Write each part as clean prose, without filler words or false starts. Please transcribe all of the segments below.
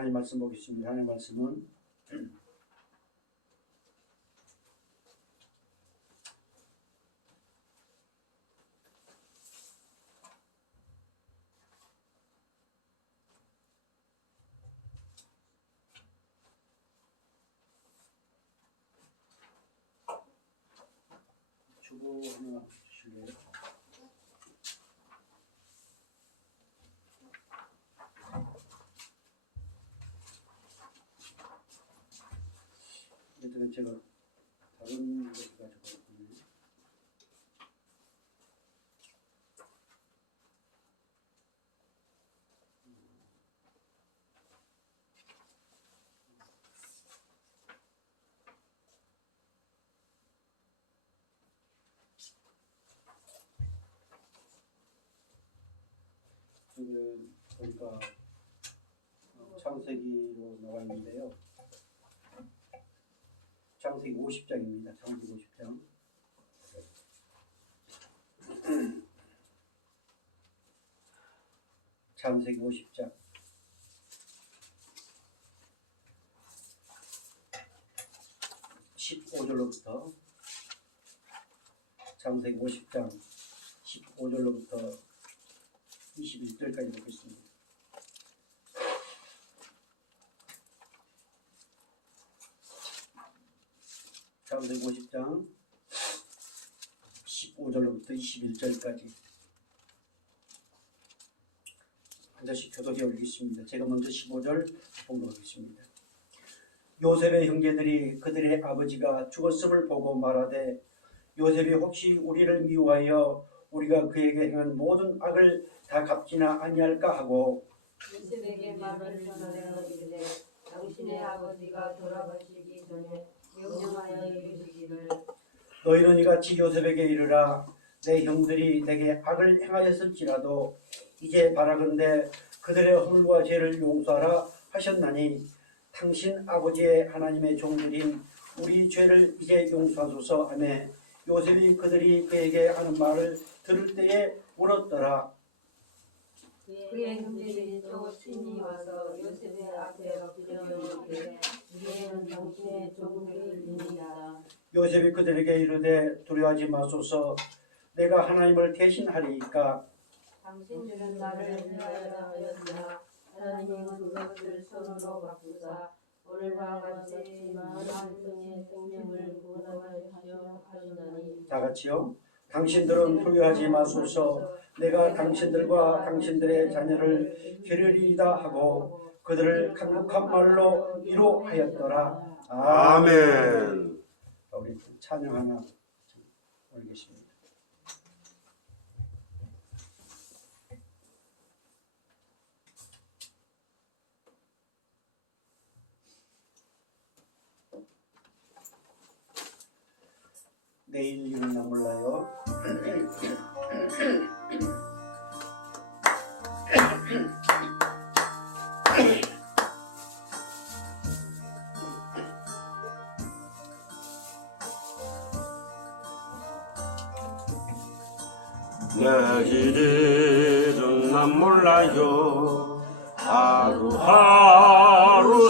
하나님 말씀 보겠습니다. 하나님 말씀은 주보 하나 주실래요? 일단 제가 다른 것을 가져가거든요. 지금 보니까 창세기로 나와 있는데요. 창세기 50장입니다. 창세기 50장. 창세기 50장. 15절로부터 창세기 50장 15절로부터 21절까지 보겠습니다. 창세기 50장 15절로부터 21절까지 한 절씩 교독해 올리겠습니다. 제가 먼저 15절 봉독하겠습니다. 요셉의 형제들이 그들의 아버지가 죽었음을 보고 말하되 요셉이 혹시 우리를 미워하여 우리가 그에게 행한 모든 악을 다 갚지나 아니할까 하고 요셉에게 말을 전하여 이르되 당신의 아버지가 돌아가시기 전에 명령하여 이르시기를 너희는 이같이 요셉에게 이르라. 내 형들이 내게 악을 행하였을지라도 이제 바라건대 그들의 허물과 죄를 용서하라 하셨나니 당신 아버지의 하나님의 종들인 우리 죄를 이제 용서하소서 하며 요셉이 그들이 그에게 하는 말을 들을 때에 울었더라. 그의 형제들이 또 친히 와서 요셉의 앞에 엎드려 이르되 우리는 당신의 종들입니다. 요셉이 그들에게 이르되 두려워하지 마소서. 내가 하나님을 대신하리이까. 당신들은 나를 위하여 하였으나 하나님은 그것을 손으로 바꾸사 오늘과 같이 만민의 생명을 구원하시려 하시나니. 다 같이요. 당신들은 두려워하지 마소서. 내가 당신들과 당신들의 자녀를 기르리이다 하고 그들을 강력한 말로 위로하였더라. 아멘. 우리 찬양 하나 올리겠습니다. 내일 일은 나 몰라요. 내일은 난 몰라요. 하루하루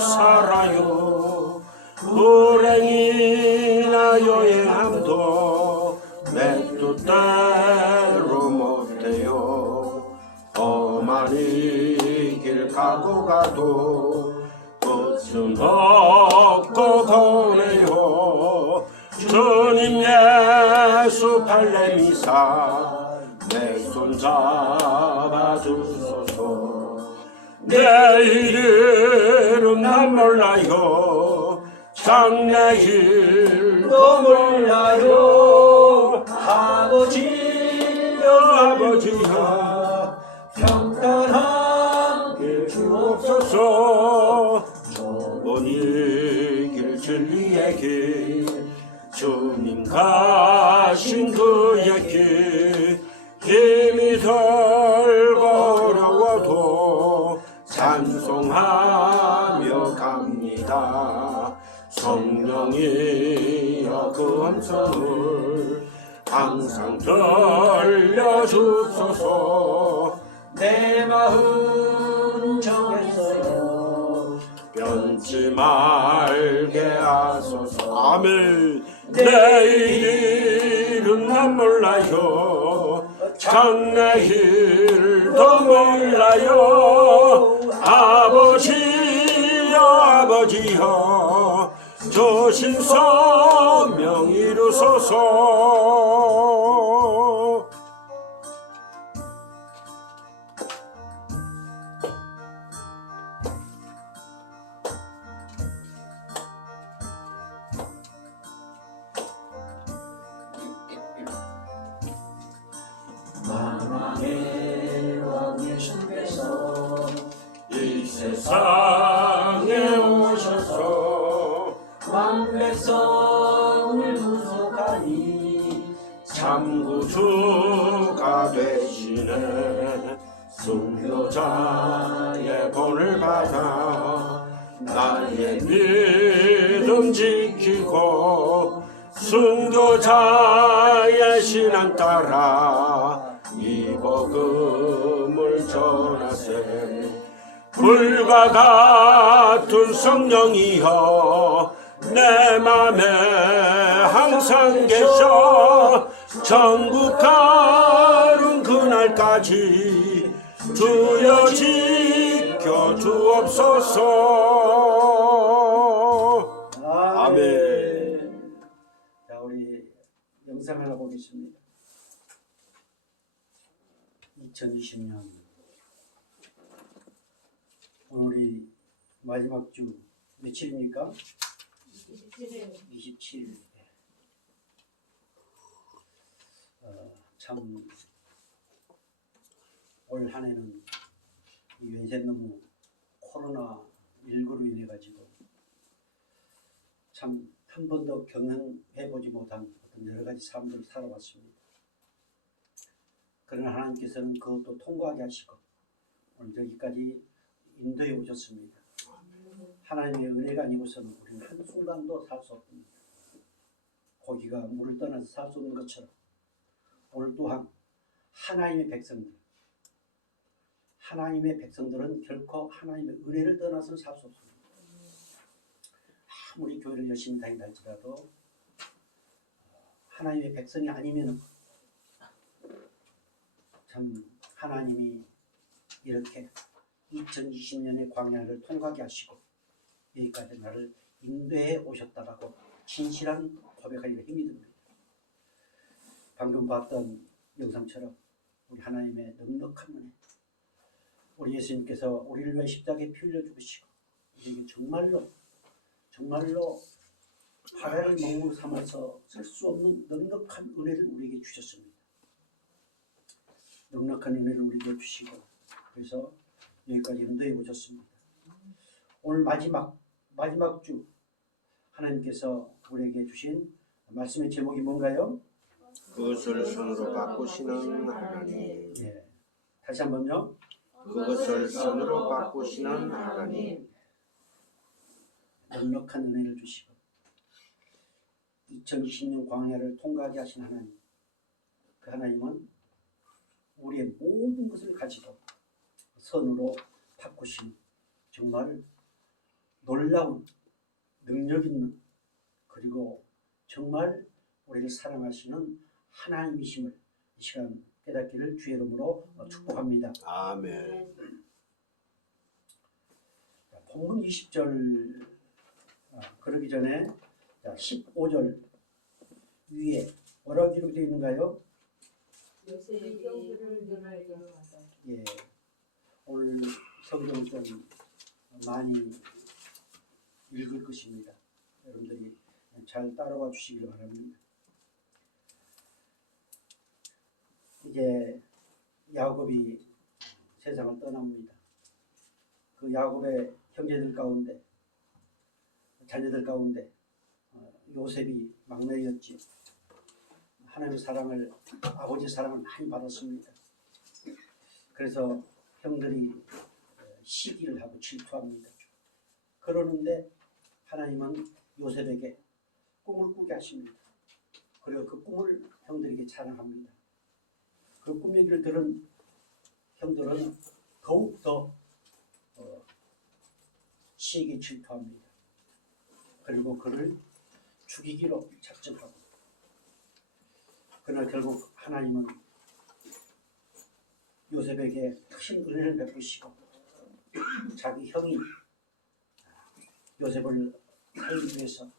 살아요. 불행이나 여행함도 내 뜻대로 못해요. 험한 이 길 가고 가도 끝은 없고 거네요. 주님 예수 발레미사 내 손 잡아주소서. 내일은 난 몰라요. 장래일도 몰라요. 아버지여 평탄한 길 주옵소서. 좁은 이 길 진리의 길 주님 가신 그의 길 힘이 들고 어려워도 찬송하며 갑니다. 성령이여 그 음성을 항상 들려주소서. 내 마음 정했어요. 참지 말게 하소서. 아멘. 내일은 난 몰라요. 장래일도 몰라요. 아버지여 아버지여 조심성 이루소서. 만왕의 왕 예수께서 이 세상에 오셔서 왕 백성을 구속하니 참 구주가 되시네. 순교자의 본을 받아 나의 믿음 지키고 순교자의 신앙 따라 이 복음을 전하세. 불과 같은 성령이여 내 맘에 항상 계셔. 천국 가는 그날까지 주여 지켜 주옵소서. 아멘. 자, 우리 영상 하나 보겠습니다. 2020년 오늘이 마지막 주 며칠입니까? 27일 27일. 참 올 한 해는 이 외세 너무 코로나19로 인해 가지고 참 한 번도 경험해 보지 못한 어떤 여러 가지 삶들을 살아왔습니다. 그러나 하나님께서는 그것도 통과하게 하시고 오늘 여기까지 인도해 오셨습니다. 하나님의 은혜가 아니고서는 우리는 한순간도 살 수 없습니다. 고기가 물을 떠나서 살 수 없는 것처럼 오늘 또한 하나님의 백성들은 결코 하나님의 은혜를 떠나서는 살 수 없습니다. 아무리 교회를 열심히 다닌다 할지라도 하나님의 백성이 아니면 참 하나님이 이렇게 2020년의 광야를 통과하게 하시고 여기까지 나를 인도해 오셨다라고 진실한 고백하기가 힘이 듭니다. 방금 봤던 영상처럼 우리 하나님의 넉넉한 은혜, 우리 예수님께서 우리를 위해 십자가에 피 흘려 죽으시고 우리에게 정말로 바다를 먹물 삼아서 셀 수 없는 넉넉한 은혜를 우리에게 주셨습니다. 넉넉한 은혜를 우리에게 주시고 그래서 여기까지 인도해 오셨습니다. 오늘 마지막 주 하나님께서 우리에게 주신 말씀의 제목이 뭔가요? 그것을 손으로 바꾸시는 하나님. 예. 다시 한번요. 그것을 손으로 바꾸시는 하나님. 넉넉한 은혜를 주시고 2020년 광야를 통과하게 하신 하나님, 그 하나님은 우리의 모든 것을 가지고 선으로 바꾸신 정말 놀라운 능력 있는 그리고 정말 우리를 사랑하시는 하나님이심을 이 시간 깨닫기를 주의 이름으로 축복합니다. 아멘. 본문 20절 그러기 전에 15절 위에 뭐라고 기록되어 있는가요? 요셉이 형들을 면하게 하다. 예, 오늘 성경을 좀 많이 읽을 것입니다. 여러분들이 잘 따라와 주시기 바랍니다. 이제 야곱이 세상을 떠납니다. 그 야곱의 형제들 가운데 자녀들 가운데 요셉이 막내였지. 하나님의 사랑을 아버지 사랑을 많이 받았습니다. 그래서 형들이 시기를 하고 질투합니다. 그러는데 하나님은 요셉에게 꿈을 꾸게 하십니다. 그리고 그 꿈을 형들에게 자랑합니다. 그 꿈 얘기를 들은 형들은 더욱더 시에게 질투합니다. 그리고 그를 죽이기로 작정하고, 그러나 결국 하나님은 요셉에게 크신 은혜를 베푸시고 자기 형이 요셉을 살리기 위해서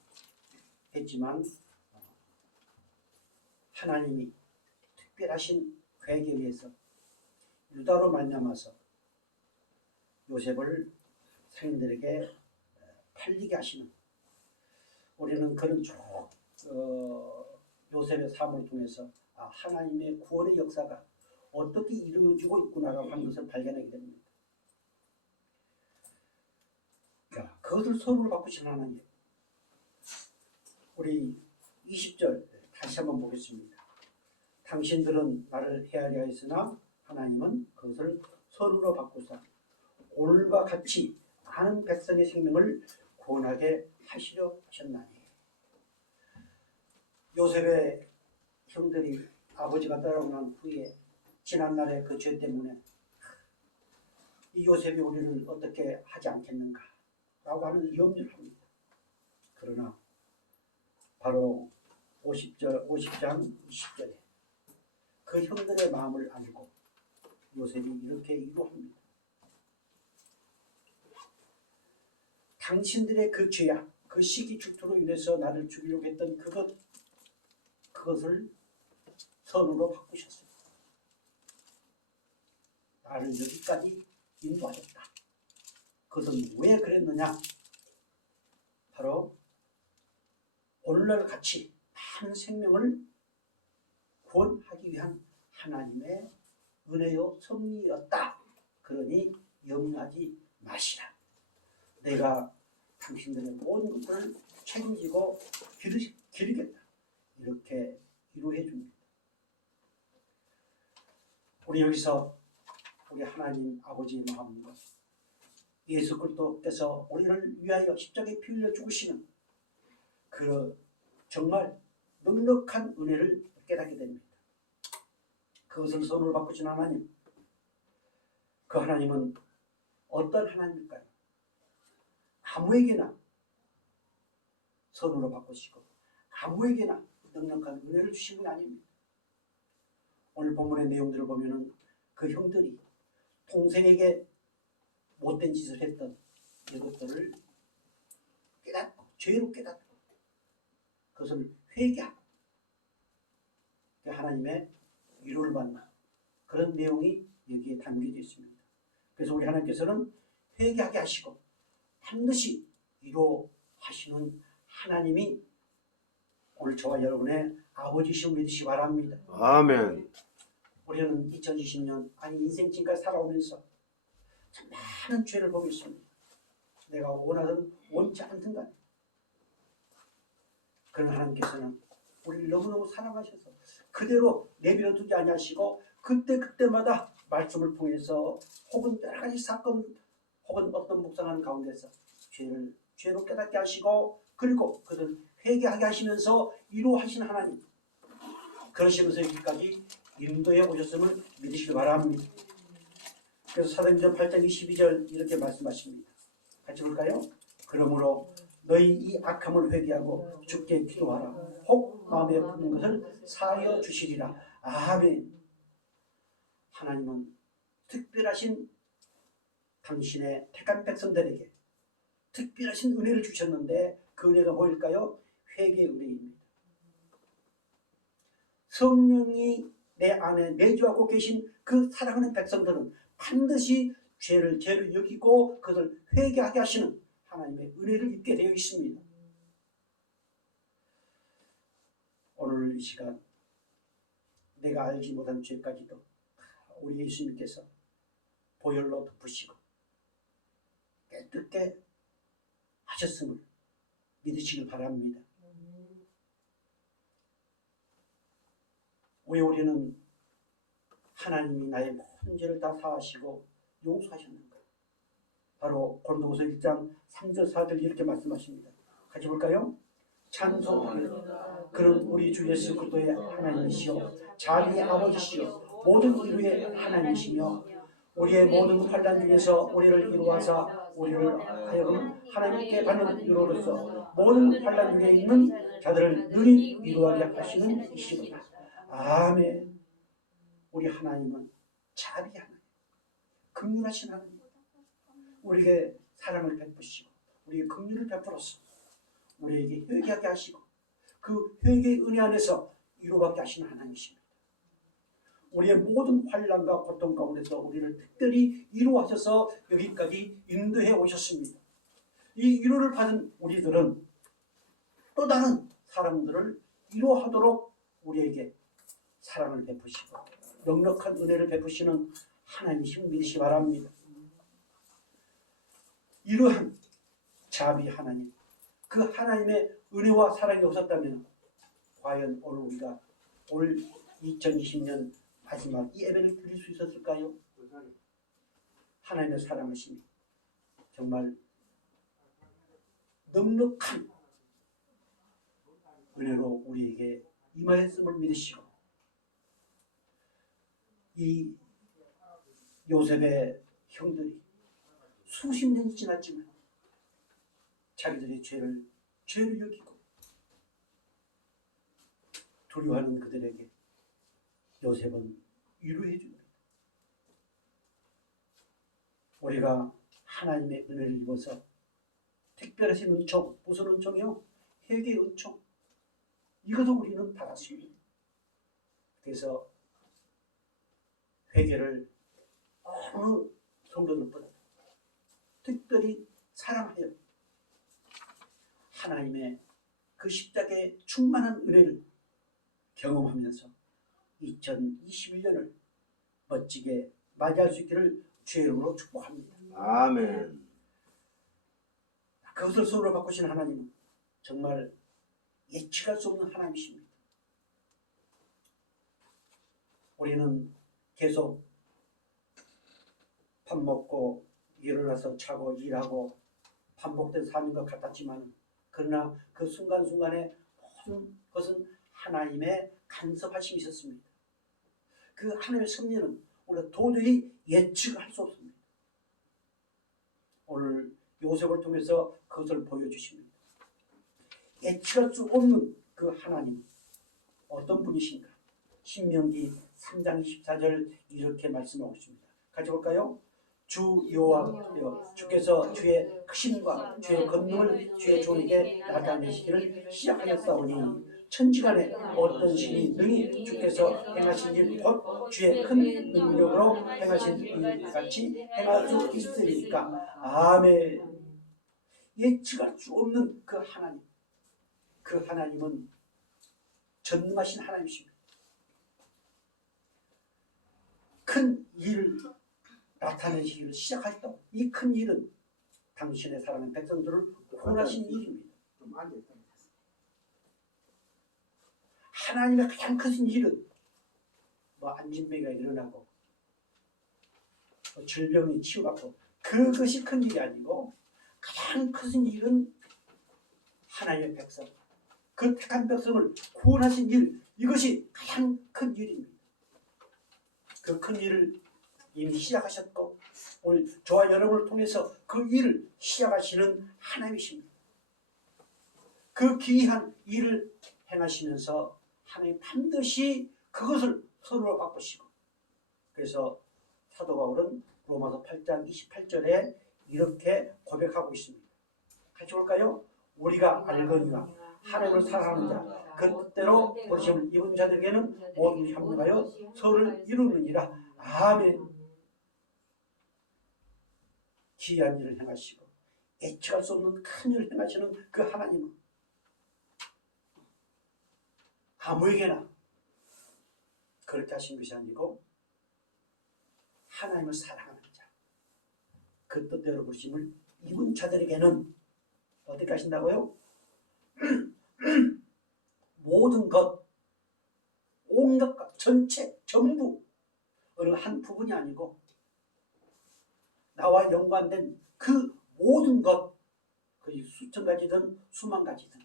했지만 하나님이 특별하신 계획에 의해서 유다로 말미암아서 요셉을 상인들에게 팔리게 하시는, 우리는 그런 쭉 요셉의 삶을 통해서 하나님의 구원의 역사가 어떻게 이루어지고 있구나라고 하는 것을 발견하게 됩니다. 자, 그것을 선물로 바꾸시는 하나님. 우리 20절 다시 한번 보겠습니다. 당신들은 나를 헤아려 했으나 하나님은 그것을 선으로 바꾸사 오늘과 같이 많은 백성의 생명을 구원하게 하시려 하셨나니. 요셉의 형들이 아버지가 떠나고 난 후에 지난날의 그 죄 때문에 이 요셉이 우리를 어떻게 하지 않겠는가 라고 하는 염려를 합니다. 그러나 바로 50장 20절에 그 형들의 마음을 알고 요셉이 이렇게 위로합니다. 당신들의 그 죄악, 그 시기 질투로 인해서 나를 죽이려고 했던 그것을 선으로 바꾸셨어요. 나를 여기까지 인도하셨다. 그것은 왜 그랬느냐? 바로 오늘날 같이 많은 생명을 구원하기 위한 하나님의 은혜요 섭리였다. 그러니 염려하지 마시라. 내가 당신들의 모든 것을 책임지고 기르겠다. 이렇게 위로해 줍니다. 우리 여기서 우리 하나님 아버지의 마음과 예수 그리스도께서 우리를 위하여 십자가에 피 흘려 죽으시는 그 정말 넉넉한 은혜를 깨닫게 됩니다. 그것을 선으로 바꾸신 하나님, 그 하나님은 어떤 하나님일까요? 아무에게나 선으로 바꾸시고 아무에게나 넉넉한 은혜를 주신 분이 아닙니다. 오늘 본문의 내용들을 보면은 그 형들이 동생에게 못된 짓을 했던 이것들을 깨닫고 죄로 깨닫고 그것을 회개하고 하나님의 위로를 받는 그런 내용이 여기에 담겨져 있습니다. 그래서 우리 하나님께서는 회개하게 하시고 반드시 위로하시는 하나님이 오늘 저와 여러분의 아버지시오 믿으시기 바랍니다. 아멘. 우리는 2020년 인생 지금까지 살아오면서 참 많은 죄를 보고 있습니다. 내가 원하든 원치 않든 간에. 그러나 하나님께서는 우리를 너무너무 사랑하셔서 그대로 내버려 두지 아니하시고 그때마다 말씀을 통해서 혹은 여러 가지 사건 혹은 어떤 묵상하는 가운데서 죄로 깨닫게 하시고 그리고 그것을 회개하게 하시면서 위로하시는 하나님, 그러시면서 여기까지 인도해 오셨음을 믿으시기 바랍니다. 그래서 사도행전 8장 22절 이렇게 말씀하십니다. 같이 볼까요? 그러므로 너희 이 악함을 회개하고 주께 기도하라. 혹 마음에 품는 것을 사하여 주시리라. 아멘. 하나님은 특별하신 당신의 택한 백성들에게 특별하신 은혜를 주셨는데 그 은혜가 뭐일까요? 회개의 은혜입니다. 성령이 내 안에 내주하고 계신 그 사랑하는 백성들은 반드시 죄를 여기고 그것을 회개하게 하시는 하나님의 은혜를 입게 되어 있습니다. 오늘 이 시간 내가 알지 못한 죄까지도 우리 예수님께서 보혈로 덮으시고 깨끗게 하셨음을 믿으시길 바랍니다. 왜 우리는 하나님이 나의 모든 죄를 다 사하시고 용서하셨는가? 바로 고린도후서 1장 3절 4절 이렇게 말씀하십니다. 같이 볼까요? 찬송하노라. 그는 우리 주 예수 그리스도의 하나님이시요 자비의 아버지시요 모든 인류의 하나님이시며 우리의 모든 환난 중에서 우리를 이루어서 우리를 하여금 하나님께 받는 이로로서 모든 환난 중에 있는 자들을 능히 이루어게 하시는 이시로다. 아멘. 우리 하나님은 자비 하나님, 긍휼하신 하나님, 우리에게 사랑을 베푸시고 우리에게 긍휼을 베풀어서 우리에게 회개하게 하시고 그 회개의 은혜 안에서 이루어가게 하시는 하나님이십니다. 우리의 모든 환난과 고통 가운데서 우리를 특별히 이루어하셔서 여기까지 인도해 오셨습니다. 이 위로를 받은 우리들은 또 다른 사람들을 위로하도록 우리에게 사랑을 베푸시고 넉넉한 은혜를 베푸시는 하나님이신 믿으시 바랍니다. 이러한 자비 하나님, 그 하나님의 은혜와 사랑이 없었다면 과연 오늘 우리가 올 2020년 마지막 이 예배를 드릴 수 있었을까요? 하나님의 사랑하심이 정말 넉넉한 은혜로 우리에게 임하였음을 믿으시고 이 요셉의 형들이 수십 년이 지났지만 자기들의 죄를 여기고 두려워하는 그들에게 요셉은 위로해 줍니다. 우리가 하나님의 은혜를 입어서 특별하신 은총, 무슨 은총이요? 회개의 은총. 이것을 우리는 받았습니다. 그래서 회개를 어느 성도들보다 특별히 사랑하여 하나님의 그 십자가의 충만한 은혜를 경험하면서 2021년을 멋지게 맞이할 수 있기를 주의 이름으로 축복합니다. 아멘. 그것을 서로 바꾸신 하나님은 정말 예측할 수 없는 하나님이십니다. 우리는 계속 밥 먹고 일어나서 자고 일하고 반복된 삶인 것 같았지만 그러나 그 순간순간에 모든 것은 하나님의 간섭하심이 있었습니다. 그 하나님의 섭리는 우리가 도저히 예측할 수 없습니다. 오늘 요셉을 통해서 그것을 보여주십니다. 예측할 수 없는 그 하나님 어떤 분이신가? 신명기 3장 24절 이렇게 말씀하고 있습니다. 같이 볼까요? 주 여호와여 주께서 주의 크심과 주의 권능을 주의 종에게 나타내시기를 시작하였사오니 천지간에 어떤 신이 능히 주께서 행하신 일 곧 주의 큰 능력으로 행하신 일 같이 행할 수 있으리까. 아멘. 예측할 수 없는 그 하나님, 그 하나님은 전능하신 하나님이십니다. 큰 일을 나타내시기를 시작하셨다. 이 큰 일은 당신의 사랑하는 백성들을 구원하신 일입니다. 하나님의 가장 큰 일은 안진뱅이가 일어나고 질병이 치유받고 그것이 큰 일이 아니고 가장 큰 일은 하나님의 백성, 그 택한 백성을 구원하신 일, 이것이 가장 큰 일입니다. 그 큰 일을 이미 시작하셨고 오늘 저와 여러분을 통해서 그 일을 시작하시는 하나님이십니다. 그 기이한 일을 행하시면서 하나님 반드시 그것을 서로 바꾸시고 그래서 사도 바울은 로마서 8장 28절에 이렇게 고백하고 있습니다. 같이 볼까요? 우리가 알거니와 하나님을 사랑하는 자 그 뜻대로 부르심을 입은 자들에게는 모든 협력하여 서로를 이루느니라. 아멘. 기이한 일을 행하시고 예측할 수 없는 큰 일을 행하시는 그 하나님은 아무에게나 그렇게 하신 것이 아니고 하나님을 사랑하는 자, 그 뜻대로 부르심을 입은 자들에게는 어떻게 하신다고요? 모든 것, 온갖 것, 전체, 전부 어느 한 부분이 아니고 나와 연관된 그 모든 것, 그 수천 가지든 수만 가지든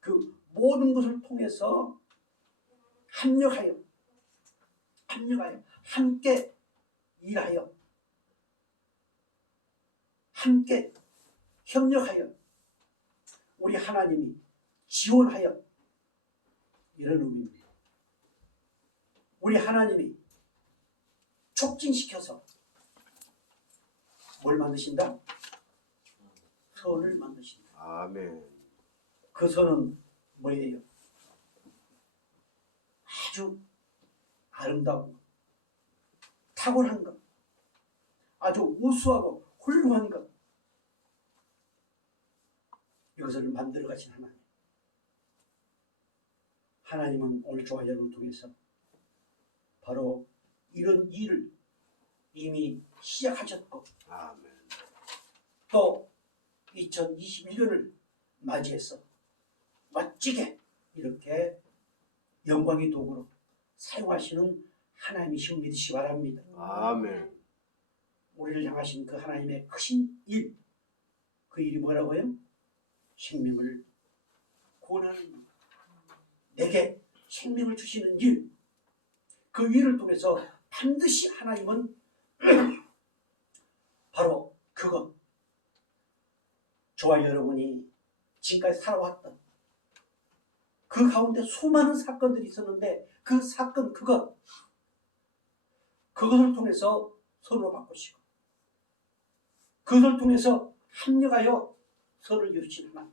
그 모든 것을 통해서 합력하여 함께 일하여 함께 협력하여 우리 하나님이 지원하여 이런 의미입니다. 우리 하나님이 촉진시켜서 뭘 만드신다? 선을 만드신다. 아멘. 그 선은 뭐예요? 아주 아름다운 것, 탁월한 것, 아주 우수하고 훌륭한 것, 이것을 만들어 가신 하나님. 하나님은 오늘 조화연을 통해서 바로 이런 일을 이미 시작하셨고 아멘. 또 2021년을 맞이해서 멋지게 이렇게 영광의 도구로 사용하시는 하나님이신 믿으시기 바랍니다. 아멘. 우리를 향하신 그 하나님의 크신 일, 그 일이 뭐라고요? 생명을 구원하는 일, 내게 생명을 주시는 일, 그 일을 통해서 반드시 하나님은 바로 그것, 저와 여러분이 지금까지 살아왔던 그 가운데 수많은 사건들이 있었는데 그 사건, 그것을 통해서 서로 바꾸시고 그것을 통해서 합력하여 서로를 이루신 하나님,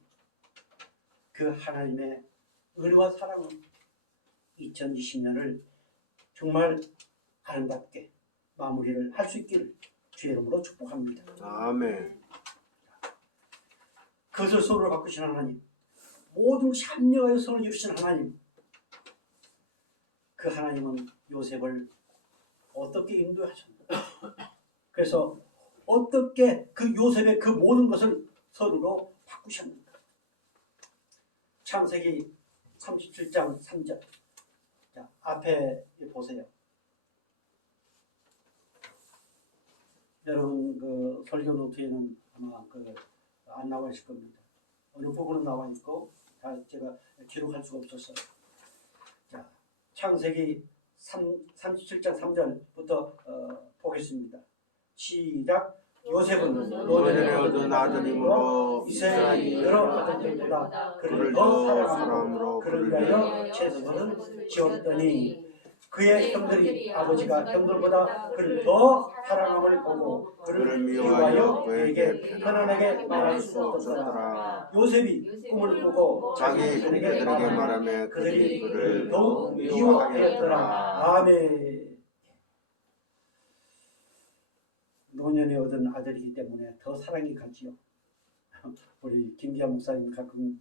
그 하나님의 은혜와 사랑은 2020년을 정말 아름답게 마무리를 할 수 있기를 주의 이름으로 축복합니다. 아멘. 그것을 서로를 바꾸시는 하나님, 모든 것이 합력하여 서로를 이루시는 하나님, 그 하나님은 요셉을 어떻게 인도하셨나? 그래서 어떻게 그 요셉의 그 모든 것을 서로로 바꾸셨는가? 창세기 37장 3절. 자, 앞에 보세요. 여러분 그 설교 노트에는 아마 안 나와 있을 겁니다. 어느 부분은 나와 있고 다 제가 기록할 수가 없었어요. 자, 창세기 37장 3절부터 보겠습니다. 시작. 요셉은 노년에 얻은 아들이므로 이스라엘이 여러 아들들보다 그를 더 사랑함으로 그를 위하여 채소들은 지었더니 그의 형들이 아버지가 형들보다 그를 더 사랑함을 보고 그를 미워하여 그에게 편안하게 말할 수 없었더라. 요셉이 꿈을 꾸고 자기 형제들에게 말하며 그들이 그들이 그를 더욱 미워하였더라. 아멘. 노년에 얻은 아들이기 때문에 더 사랑이 가지요. 우리 김기아 목사님 가끔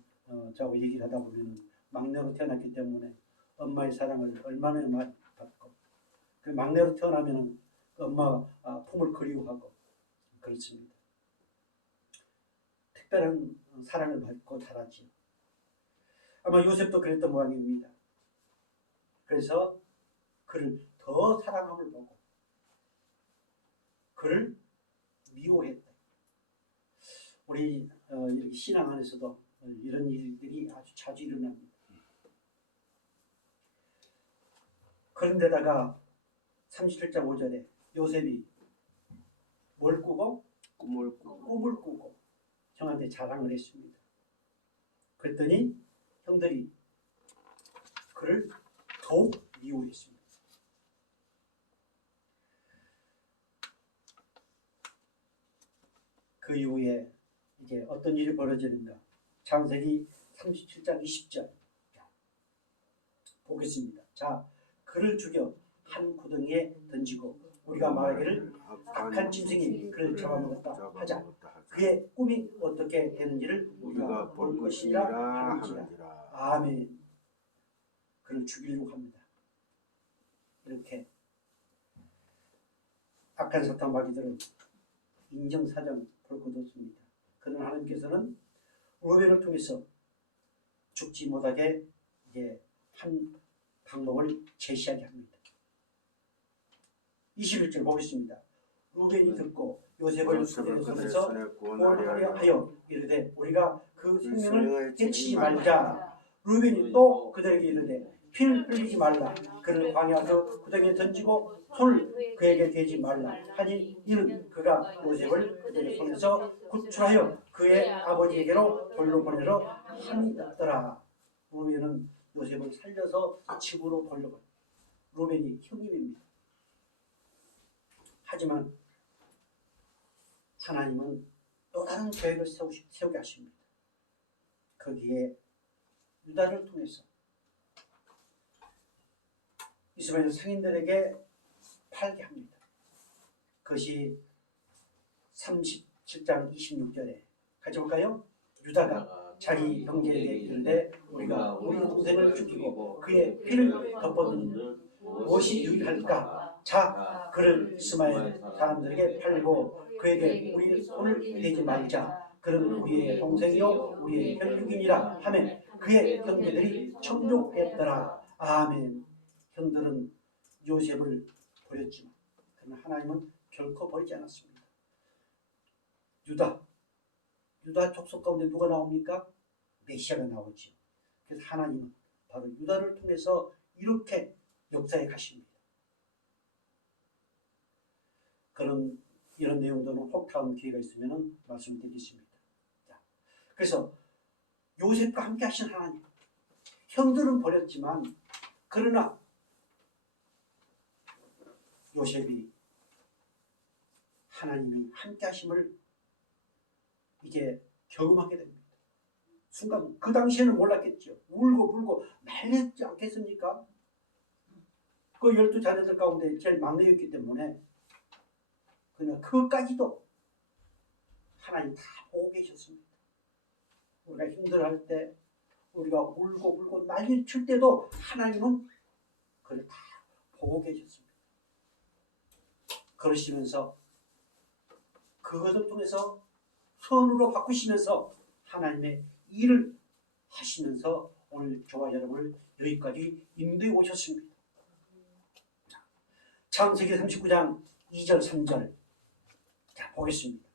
저하고 얘기를 하다 보면 막내로 태어났기 때문에 엄마의 사랑을 얼마나 많이 받고 그 막내로 태어나면 엄마 품을 그리워하고 그렇습니다. 특별한 사랑을 받고 자라지요. 아마 요셉도 그랬던 모양입니다. 그래서 그를 더 사랑함을 보고 그를 미워했다. 우리 신앙 안에서도 이런 일들이 아주 자주 일어납니다. 그런데다가 37장 5절에 요셉이 뭘 꾸고? 꿈을 꾸고 형한테 자랑을 했습니다. 그랬더니 형들이 그를 더욱 미워했습니다. 그 이후에 이제 어떤 일이 벌어지는가? 창세기 37장 20절 보겠습니다. 자, 그를 죽여 한 구덩이에 던지고 우리가 말하기를 악한 짐승이 그를 잡아먹었다 하자. 그의 꿈이 어떻게 되는지를 우리가 볼 것이라 하는지라. 아멘. 그를 죽이려고 합니다. 이렇게 악한 사탄 마귀들은 인정사정 볼 것도 없습니다. 그러나 하나님께서는 루벤을 통해서 죽지 못하게 이제 한 방법을 제시하게 합니다. 21절 보겠습니다. 루벤이 듣고 요셉을 그들의 손에서 구원하려 하여 이르되 우리가 그 생명을 해치지 말자. 루벤이 또 그들에게 이르되 피를 흘리지 말라. 그를 광야에서 구덩이에 던지고 손을 그에게 대지 말라 하니 이는 그가 요셉을 그들의 손에서 구출하여 그의 아버지에게로 돌려보내려 함이더라. 루벤은 요셉을 살려서 집으로 돌려보내. 루벤이 형님입니다. 하지만 하나님은 또 다른 계획을 세우게 하십니다. 거기에 유다를 통해서 이스마엘 성인들에게 팔게 합니다. 그것이 37장 26절에 같이 볼까요? 유다가 자기 형제에게 이르되 우리가 우리 동생을 죽이고 그의 피를 덮어두는 무엇이 유익할까? 자, 그를 이스마엘 사람들에게 팔고 그에게 우리 손을 대지 말자. 그는 우리의 동생이요 우리의 혈육이니라 하며 그의 형제들이 청족했더라. 아멘. 형들은 요셉을 버렸지만 그러나 하나님은 결코 버리지 않았습니다. 유다 족속 가운데 누가 나옵니까? 메시아가 나오죠. 그래서 하나님은 바로 유다를 통해서 이렇게 역사에 가십니다. 그런 이런 내용들은 혹다운 기회가 있으면 말씀드리겠습니다. 자, 그래서 요셉과 함께 하신 하나님, 형들은 버렸지만 그러나 요셉이 하나님이 함께 하심을 이제 경험하게 됩니다. 순간 그 당시에는 몰랐겠죠. 울고 말렸지 않겠습니까? 그 12자녀들 가운데 제일 막내였기 때문에 그러나 그것까지도 하나님 다 보고 계셨습니다. 우리가 힘들어할 때 우리가 울고 난리를 칠 때도 하나님은 그걸 다 보고 계셨습니다. 그러시면서 그것을 통해서 선으로 바꾸시면서 하나님의 일을 하시면서 오늘 저와 여러분을 여기까지 인도해 오셨습니다. 창세기 39장 2절 3절 자 보겠습니다.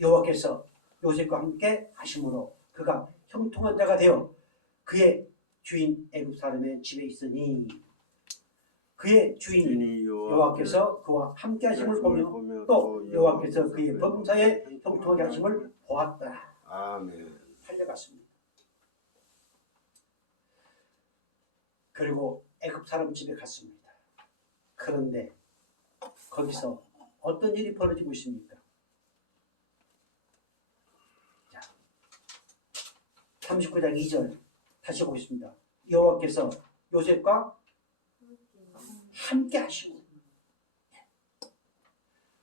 여호와께서 요셉과 함께 하심으로 그가 형통한 자가 되어 그의 주인 애굽 사람의 집에 있으니 그의 주인이 여호와께서 그와 함께 하심을 보며 또 여호와께서 그의 범사에 형통하게 하심을 보았더라. 아멘. 살려갔습니다. 그리고 애굽 사람 집에 갔습니다. 그런데 거기서 어떤 일이 벌어지고 있습니까? 자, 39장 2절 다시 보겠습니다. 여호와께서 요셉과 함께 하시고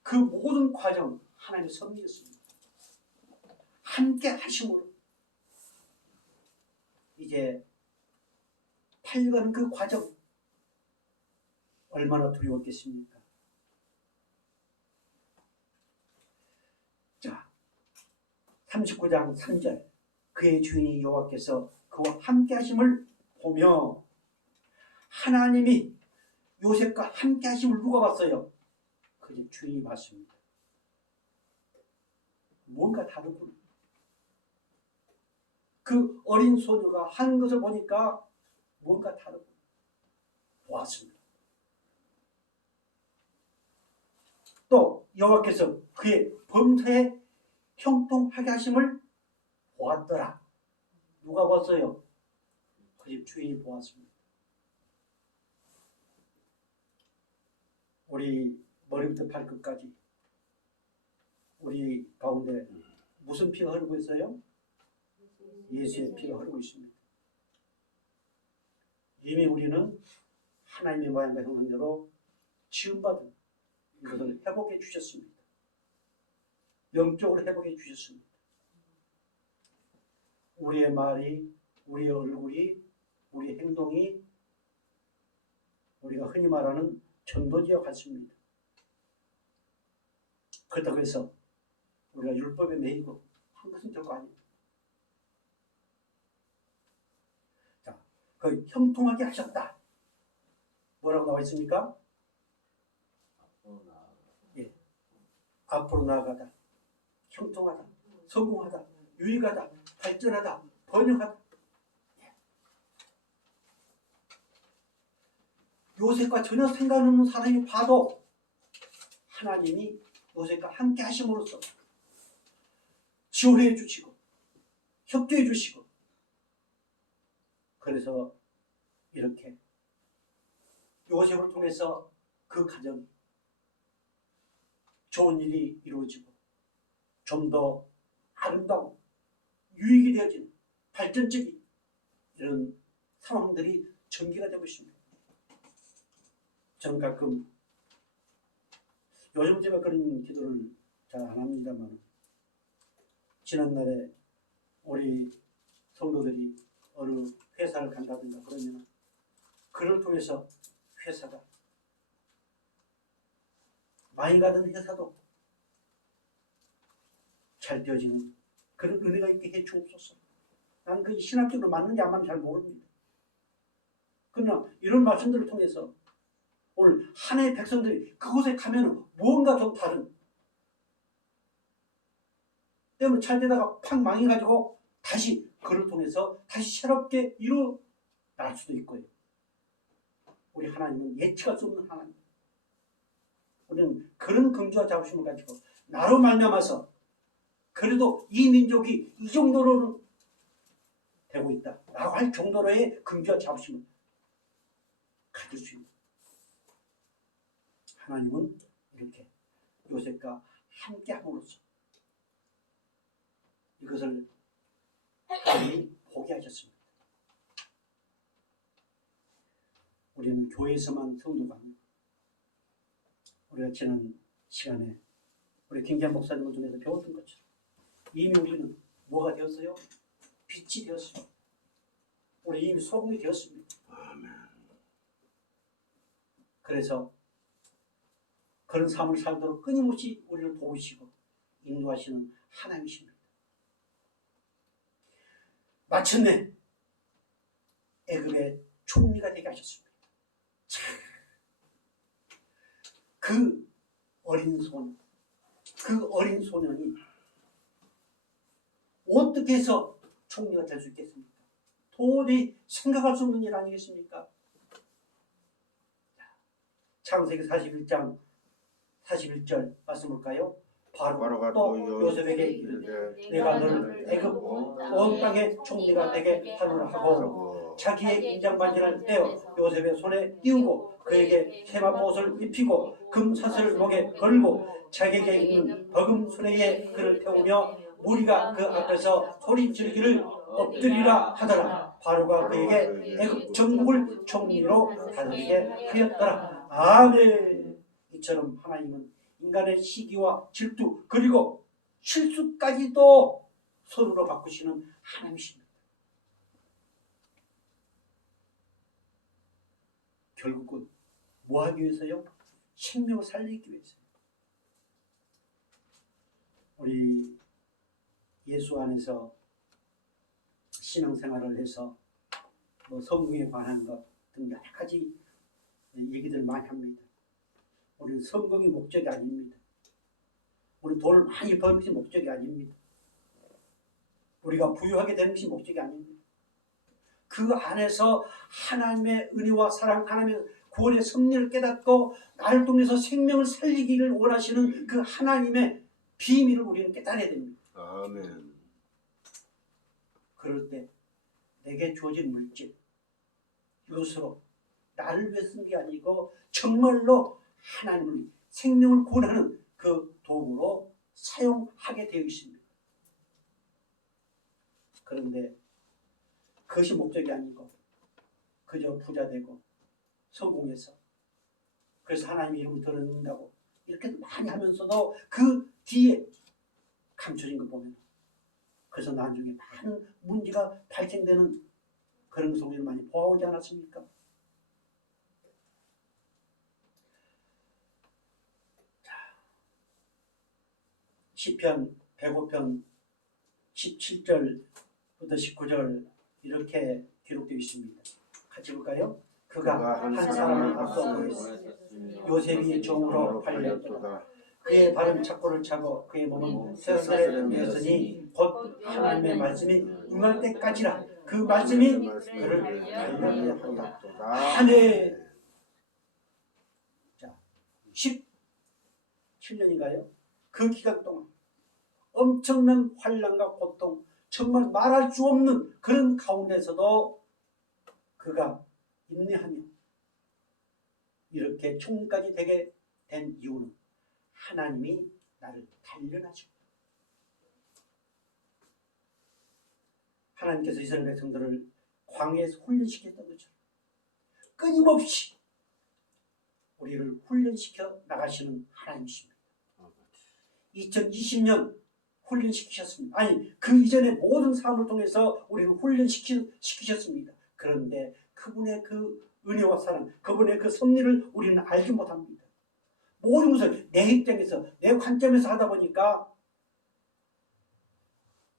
그 모든 과정 하나님의 섭리였습니다. 함께 하심으로 이제 팔려가는 그 과정 얼마나 두려웠겠습니까? 자, 39장 3절 그의 주인이 여호와께서 그와 함께 하심을 보며 하나님이 요셉과 함께 하심을 누가 봤어요? 그저 주인이 봤습니다. 뭔가 다르군. 그 어린 소녀가 하는 것을 보니까 뭔가 다르군. 보았습니다. 또 여호와께서 그의 범사에 형통하게 하심을 보았더라. 누가 봤어요? 그 집 주인이 보았습니다. 우리 머리부터 발끝까지 우리 가운데 무슨 피가 흐르고 있어요? 예수의 피가 흐르고 있습니다. 이미 우리는 하나님의 모양과 형상대로 지음받은 그것을 회복해 주셨습니다. 영적으로 회복해 주셨습니다. 우리의 말이, 우리의 얼굴이, 우리의 행동이 우리가 흔히 말하는 전도지와 같습니다. 그렇다고 해서 우리가 율법에 매이고 한 것은 결코 아닙니다. 자, 그 형통하게 하셨다. 뭐라고 나와 있습니까? 예, 앞으로 나아가다, 형통하다, 성공하다, 유익하다, 발전하다, 번영하다. 예. 요셉과 전혀 상관없는 사람이 봐도 하나님이 요셉과 함께 하심으로써 지원해 주시고 협조해 주시고, 그래서 이렇게 요셉을 통해서 그 가정이 좋은 일이 이루어지고 좀 더 아름다운 유익이 되어지는 발전적인 이런 상황들이 전개가 되고 있습니다. 저는 가끔 요즘 제가 그런 기도를 잘 안 합니다만, 지난날에 우리 성도들이 어느 회사를 간다든가 그러면 그를 통해서 회사가 많이 가던 회사도 잘 되어지는 그런 은혜가 있게 해 주옵소서. 나는 그 신학적으로 맞는지 안 맞는지 잘 모릅니다. 그러나 이런 말씀들을 통해서 오늘 하나의 백성들이 그곳에 가면 무언가 좀 다른, 때문에 잘 되다가 팍 망해가지고 다시 그를 통해서 다시 새롭게 일어날 수도 있고요. 우리 하나님은 예측할 수 없는 하나님. 우리는 그런 긍지와 자부심을 가지고 나로 말미암아서 그래도 이 민족이 이 정도로는 되고 있다 라고 할 정도로의 긍지와 자부심을 가질 수 있는 하나님은 이렇게 요셉과 함께 함으로써 이것을 하나님이 보게 하셨습니다. 우리는 교회에서만 성도가 아니고 우리가 지난 시간에 우리 김기한 목사님을 통해서 배웠던 것처럼 이미 우리는 뭐가 되었어요? 빛이 되었습니다. 우리 이미 소금이 되었습니다. 그래서 그런 삶을 살도록 끊임없이 우리를 도우시고 인도하시는 하나님이십니다. 마침내 애굽의 총리가 되게 하셨습니다. 그 어린 소년이 어떻게 해서 총리가 될 수 있겠습니까? 도저히 생각할 수 없는 일 아니겠습니까? 창세기 41장 41절 말씀 볼까요? 바로가 또 요셉에게 이르되 내가 너를 애굽 온 땅의 총리가 되게 하노라 하고 자기의 인장반지를 떼어 요셉의 손에 띄우고 그에게 세마포옷을 입히고 금사슬을 목에 걸고 자기에게 있는 버금 수레에 그를 태우며 무리가 그 앞에서 소리 지르기를 엎드리라 하더라. 바로가 그에게 애굽 전국을 총리로 다스리게 하였더라. 아멘. 이처럼 하나님은 인간의 시기와 질투 그리고 실수까지도 서로로 바꾸시는 하나님이십니다. 결국은 뭐 하기 위해서요? 생명을 살리기 위해서. 우리 예수 안에서 신앙생활을 해서 뭐 성경에 관한 것 등 여러 가지 얘기들 많이 합니다. 우리는 성공이 목적이 아닙니다. 우리 돈을 많이 버는 것이 목적이 아닙니다. 우리가 부유하게 되는 것이 목적이 아닙니다. 그 안에서 하나님의 은혜와 사랑, 하나님의 구원의 섭리를 깨닫고 나를 통해서 생명을 살리기를 원하시는 그 하나님의 비밀을 우리는 깨달아야 됩니다. 아멘. 그럴 때 내게 주어진 물질, 이것으로 나를 위해 쓴 게 아니고 정말로 하나님을 생명을 구원하는 그 도구로 사용하게 되어 있습니다. 그런데 그것이 목적이 아니고 그저 부자 되고 성공해서 그래서 하나님 이름을 드러낸다고 이렇게 많이 하면서도 그 뒤에 감춰진 거 보면 그래서 나중에 많은 문제가 발생되는 그런 성경을 많이 보아오지 않았습니까? 시편 105편 17절부터 19절 이렇게 기록되어 있습니다. 같이 볼까요? 그가 한 사람을 앞서 보였으니 요셉이 종으로 팔렸도다. 그의 발은 착고를 차고 그의 몸은 쇠사슬에 매였으니 곧 하나님의 말씀이 응할 때까지라. 그 말씀이 그를 달려게 한다. 아멘. 7년인가요? 그 기간 동안 엄청난 환난과 고통, 정말 말할 수 없는 그런 가운데서도 그가 인내하며 이렇게 총리까지 되게 된 이유는 하나님이 나를 단련하시고 하나님께서 이스라엘 백성들을 광야에서 훈련시켰던 것처럼 끊임없이 우리를 훈련시켜 나가시는 하나님이십니다. 2020년 훈련시키셨습니다. 아니 그 이전의 모든 삶을 통해서 우리를 훈련시키셨습니다. 그런데 그분의 그 은혜와 사랑, 그분의 그 섭리를 우리는 알지 못합니다. 모든 것을 내 입장에서 내 관점에서 하다 보니까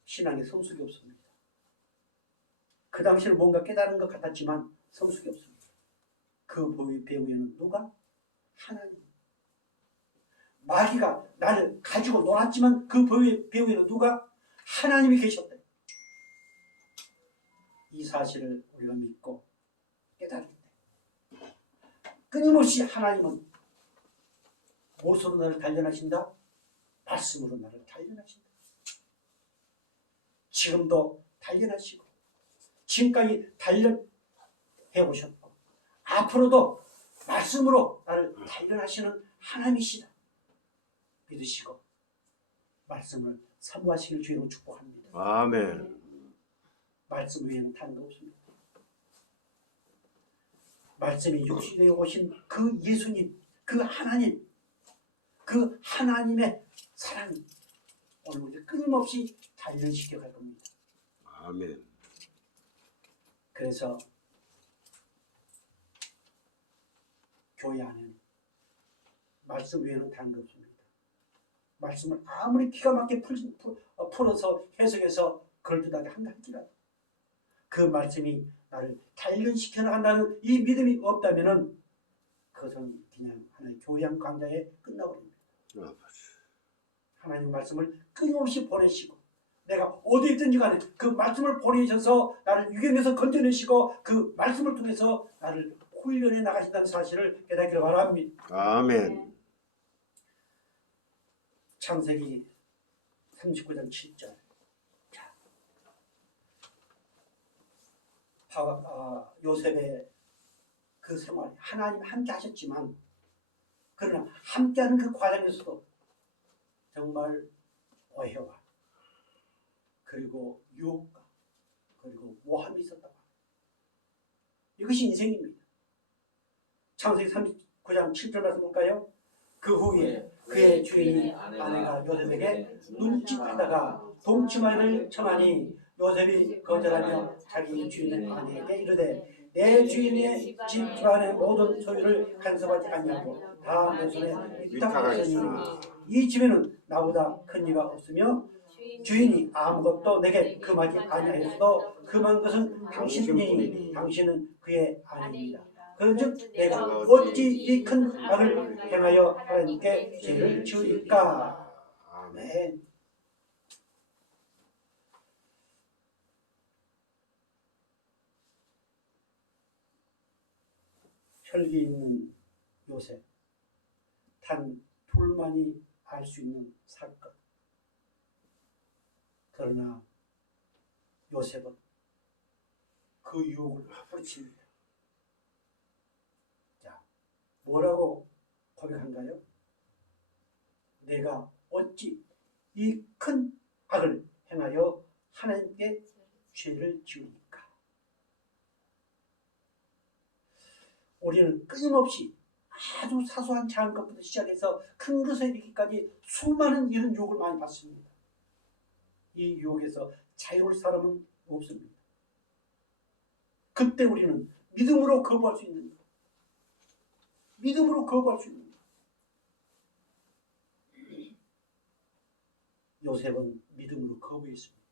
신앙에 성숙이 없습니다. 그 당시에는 뭔가 깨달은 것 같았지만 성숙이 없습니다. 그 배후에는 누가? 하나님. 마귀가 나를 가지고 놀았지만 그 배후에는 누가? 하나님이 계셨다. 이 사실을 우리가 믿고 깨달을 때 끊임없이 하나님은 무엇으로 나를 단련하신다? 말씀으로 나를 단련하신다. 지금도 단련하시고 지금까지 단련해 오셨고 앞으로도 말씀으로 나를 단련하시는 하나님이시다. 믿으시고 말씀을 사모하시길 주의로 축복합니다. 아멘. 말씀 외에는 다른 거 없습니다. 말씀이 육신에 오신 그 예수님, 그 하나님, 그 하나님의 사랑이 오늘 우리 끊임없이 단련시켜 갈 겁니다. 아멘. 그래서 교회 안에는 말씀 외에는 다른 거 없습니다. 말씀을 아무리 기가 막히게 풀어서 해석해서 그럴듯하게 한다 할지라도 그 말씀이 나를 단련시켜 나간다는 이 믿음이 없다면 그것은 그냥 하나의 교양 강좌에 끝나버립니다. 하나님 말씀을 끊임없이 보내시고 내가 어디 있든지 간에 그 말씀을 보내셔서 나를 유경에서 건져내시고 그 말씀을 통해서 나를 훈련해 나가신다는 사실을 깨닫기를 바랍니다. 아멘. 창세기 39장 7절. 요셉의 그 생활, 하나님 함께 하셨지만 그러나 함께하는 그 과정에서도 정말 오해와 그리고 유혹과 그리고 모함이 있었다고 합니다. 이것이 인생입니다. 창세기 39장 7절 말씀 볼까요? 그 후에 그의 주인이 아내가 요셉에게 눈짓하다가 동치마를 청하니 요셉이 거절하며 자기 주인의 아내에게 이르되 내 주인의 집안의 모든 소유를 간섭하지 아니하고 다 내 손에 위탁하였으니 이 집에는 나보다 큰 이가 없으며 주인이 아무것도 내게 금하지 아니하였어도 금한 것은 당신이니 당신은 그의 아내입니다. 그런즉 내가 어찌 이 큰 악을 행하여 하나님께 죄를 지으리까. 아멘. 혈기 있는 요셉, 단 둘만이 알 수 있는 사건. 그러나 요셉은 그 유혹을 뿌리칩니다. 자, 뭐라고 고백한가요? 내가 어찌 이 큰 악을 행하여 하나님께 죄를 지으니까. 우리는 끊임없이 아주 사소한 작은 것부터 시작해서 큰 것에 이르기까지 수많은 이런 유혹을 많이 받습니다. 이 유혹에서 자유로울 사람은 없습니다. 그때 우리는 믿음으로 거부할 수 있는 것. 믿음으로 거부할 수 있는 것. 요셉은 믿음으로 거부했습니다.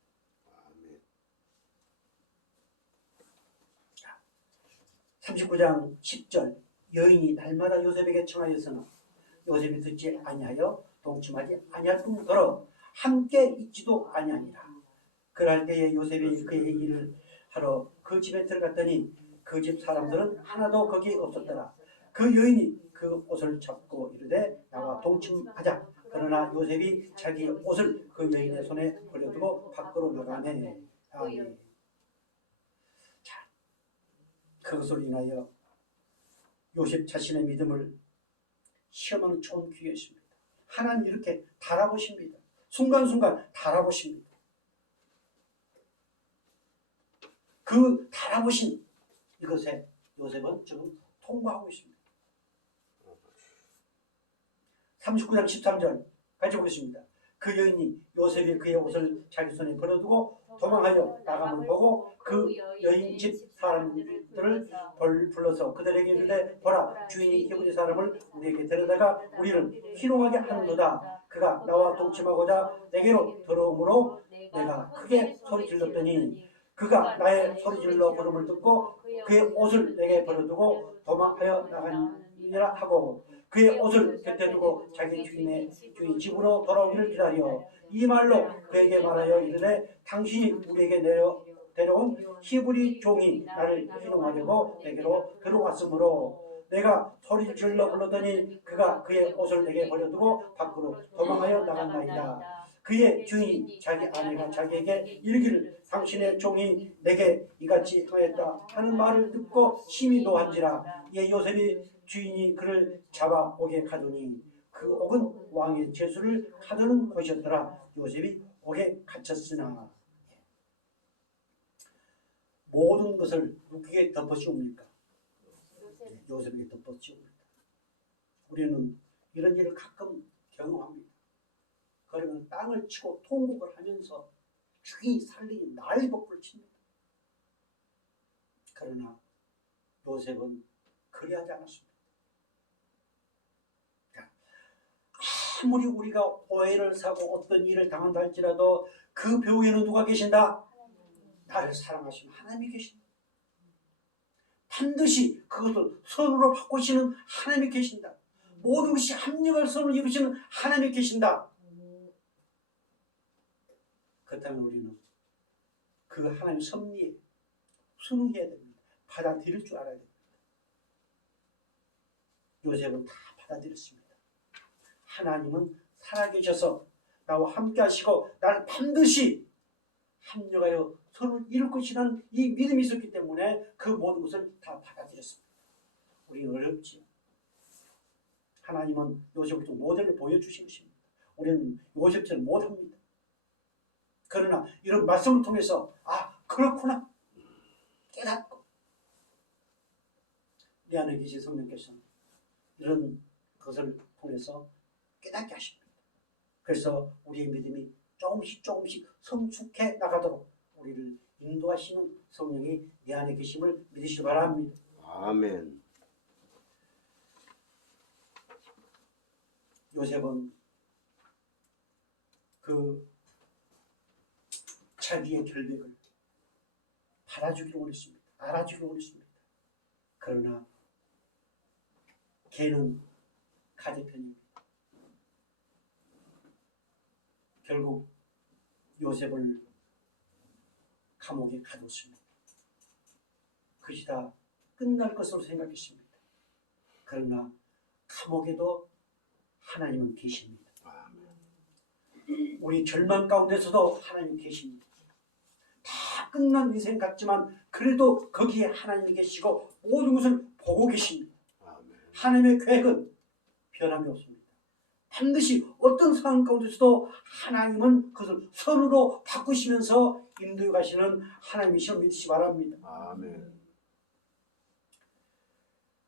39장 10절 여인이 날마다 요셉에게 청하였으나 요셉이 듣지 아니하여 동침하지 아니할 뿐더러 함께 있지도 아니하니라. 그럴 때에 요셉이 그의 일을 하러 그 집에 들어갔더니 그 집 사람들은 하나도 거기 없었더라. 그 여인이 그 옷을 잡고 이르되 나와 동침하자. 그러나 요셉이 자기 옷을 그 여인의 손에 버려두고 밖으로 나가네. 아멘. 자, 그것을 인하여 요셉 자신의 믿음을 시험하는 좋은 기회였습니다. 하나님 이렇게 달아보십니다. 순간순간 달아보십니다. 그 달아보신 이것에 요셉은 지금 통과하고 있습니다. 39장 13절 같이 보겠습니다. 그 여인이 요셉이 그의 옷을 자기 손에 버려두고 도망하여 나감을 보고 그 여인 집 사람들을 불러서 그들에게 이르되 보라 주인이 히브리 사람을 우리에게 데려다가 우리를 희롱하게 하는도다. 그가 나와 동침하고자 내게로 들어오므로 내가 크게 소리 질렀더니 그가 나의 소리 질러 부름을 듣고 그의 옷을 내게 버려두고 도망하여 나가니라 하고 그의 옷을 곁에 두고 자기 주인 집으로 돌아오기를 기다려 이 말로 그에게 말하여 이르되 당신이 우리에게 데려온 히브리 종이 나를 희롱하려고 내게로 들어왔으므로 내가 소리 질러 불렀더니 그가 그의 옷을 내게 버려두고 밖으로 도망하여 나간다이다. 그의 주인이 자기 아내가 자기에게 이르기를 당신의 종이 내게 이같이 행하였다 하는 말을 듣고 심히 노한지라. 이에 요셉이 주인이 그를 잡아 옥에 가두니 그 옥은 왕의 죄수를 가두는 곳이었더라. 요셉이 옥에 갇혔으나 모든 것을 누구에게 덮어씌웁니까? 요셉에게 덮어씌웁니다. 우리는 이런 일을 가끔 경험합니다. 그러면 땅을 치고 통곡을 하면서 주인이 살리니 날복을 칩니다. 그러나 요셉은 그리하지 않았습니다. 아무리 우리가 오해를 사고 어떤 일을 당한다 할지라도 그 배후에는 누가 계신다? 나를 사랑하시는 하나님이 계신다. 반드시 그것을 선으로 바꾸시는 하나님이 계신다. 모든 것이 합력을 선을 이루시는 하나님이 계신다. 그렇다면 우리는 그 하나님 섭리에 순응해야 됩니다. 받아들일 줄 알아야 됩니다. 요셉은 다 받아들였습니다. 하나님은 살아계셔서 나와 함께 하시고 나를 반드시 합력하여 서로 이룰 것이라는 이 믿음이 있었기 때문에 그 모든 것을 다 받아들였습니다. 우리는 어렵지. 하나님은 요셉을 좀 모델을 보여주신 것입니다. 우리는 요셉처럼 못합니다. 그러나 이런 말씀을 통해서 아 그렇구나 깨닫고 내 안에 계신 성령께서는 이런 것을 통해서 깨닫게 하십니다. 그래서 우리의 믿음이 조금씩 성숙해 나가도록 우리를 인도하시는 성령이 내 안에 계심을 믿으시기 바랍니다. 아멘. 요셉은 그 자기의 결백을 받아주기를 원했습니다. 알아주기를 원했습니다. 그러나 걔는 가대편입니다. 결국 요셉을 감옥에 가뒀습니다. 그것이 다 끝날 것으로 생각했습니다. 그러나 감옥에도 하나님은 계십니다. 우리 절망 가운데서도 하나님 계십니다. 다 끝난 인생 같지만 그래도 거기에 하나님이 계시고 모든 것을 보고 계십니다. 하나님의 계획은 변함이 없습니다. 반드시 어떤 상황 가운데서도 하나님은 그것을 선으로 바꾸시면서 인도해 가시는 하나님이시여 믿으시기 바랍니다. 아멘.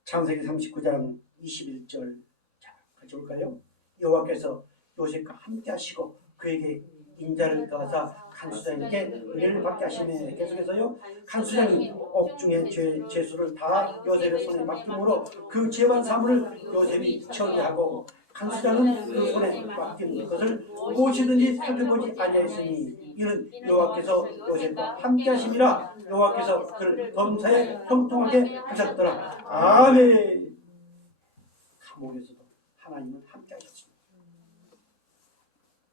창세기 39장 21절 자, 같이 볼까요? 여호와께서 요셉과 함께 하시고 그에게 인자를 더하사 간수장에게 은혜를 받게 하시네. 계속해서요. 간수장이 옥중의 죄수를 다 요셉의 손에 맡김으로 그 재반 사물을 요셉이 처리하고 간수장은 그 손에 맡긴 것을 무엇이든지 살펴보지 아니하였으니 이는 여호와께서 요셉과 함께 하심이라. 여호와께서 그를 범사에 형통하게 하셨더라. 아멘. 감옥에서도 하나님은 함께 하셨습니다.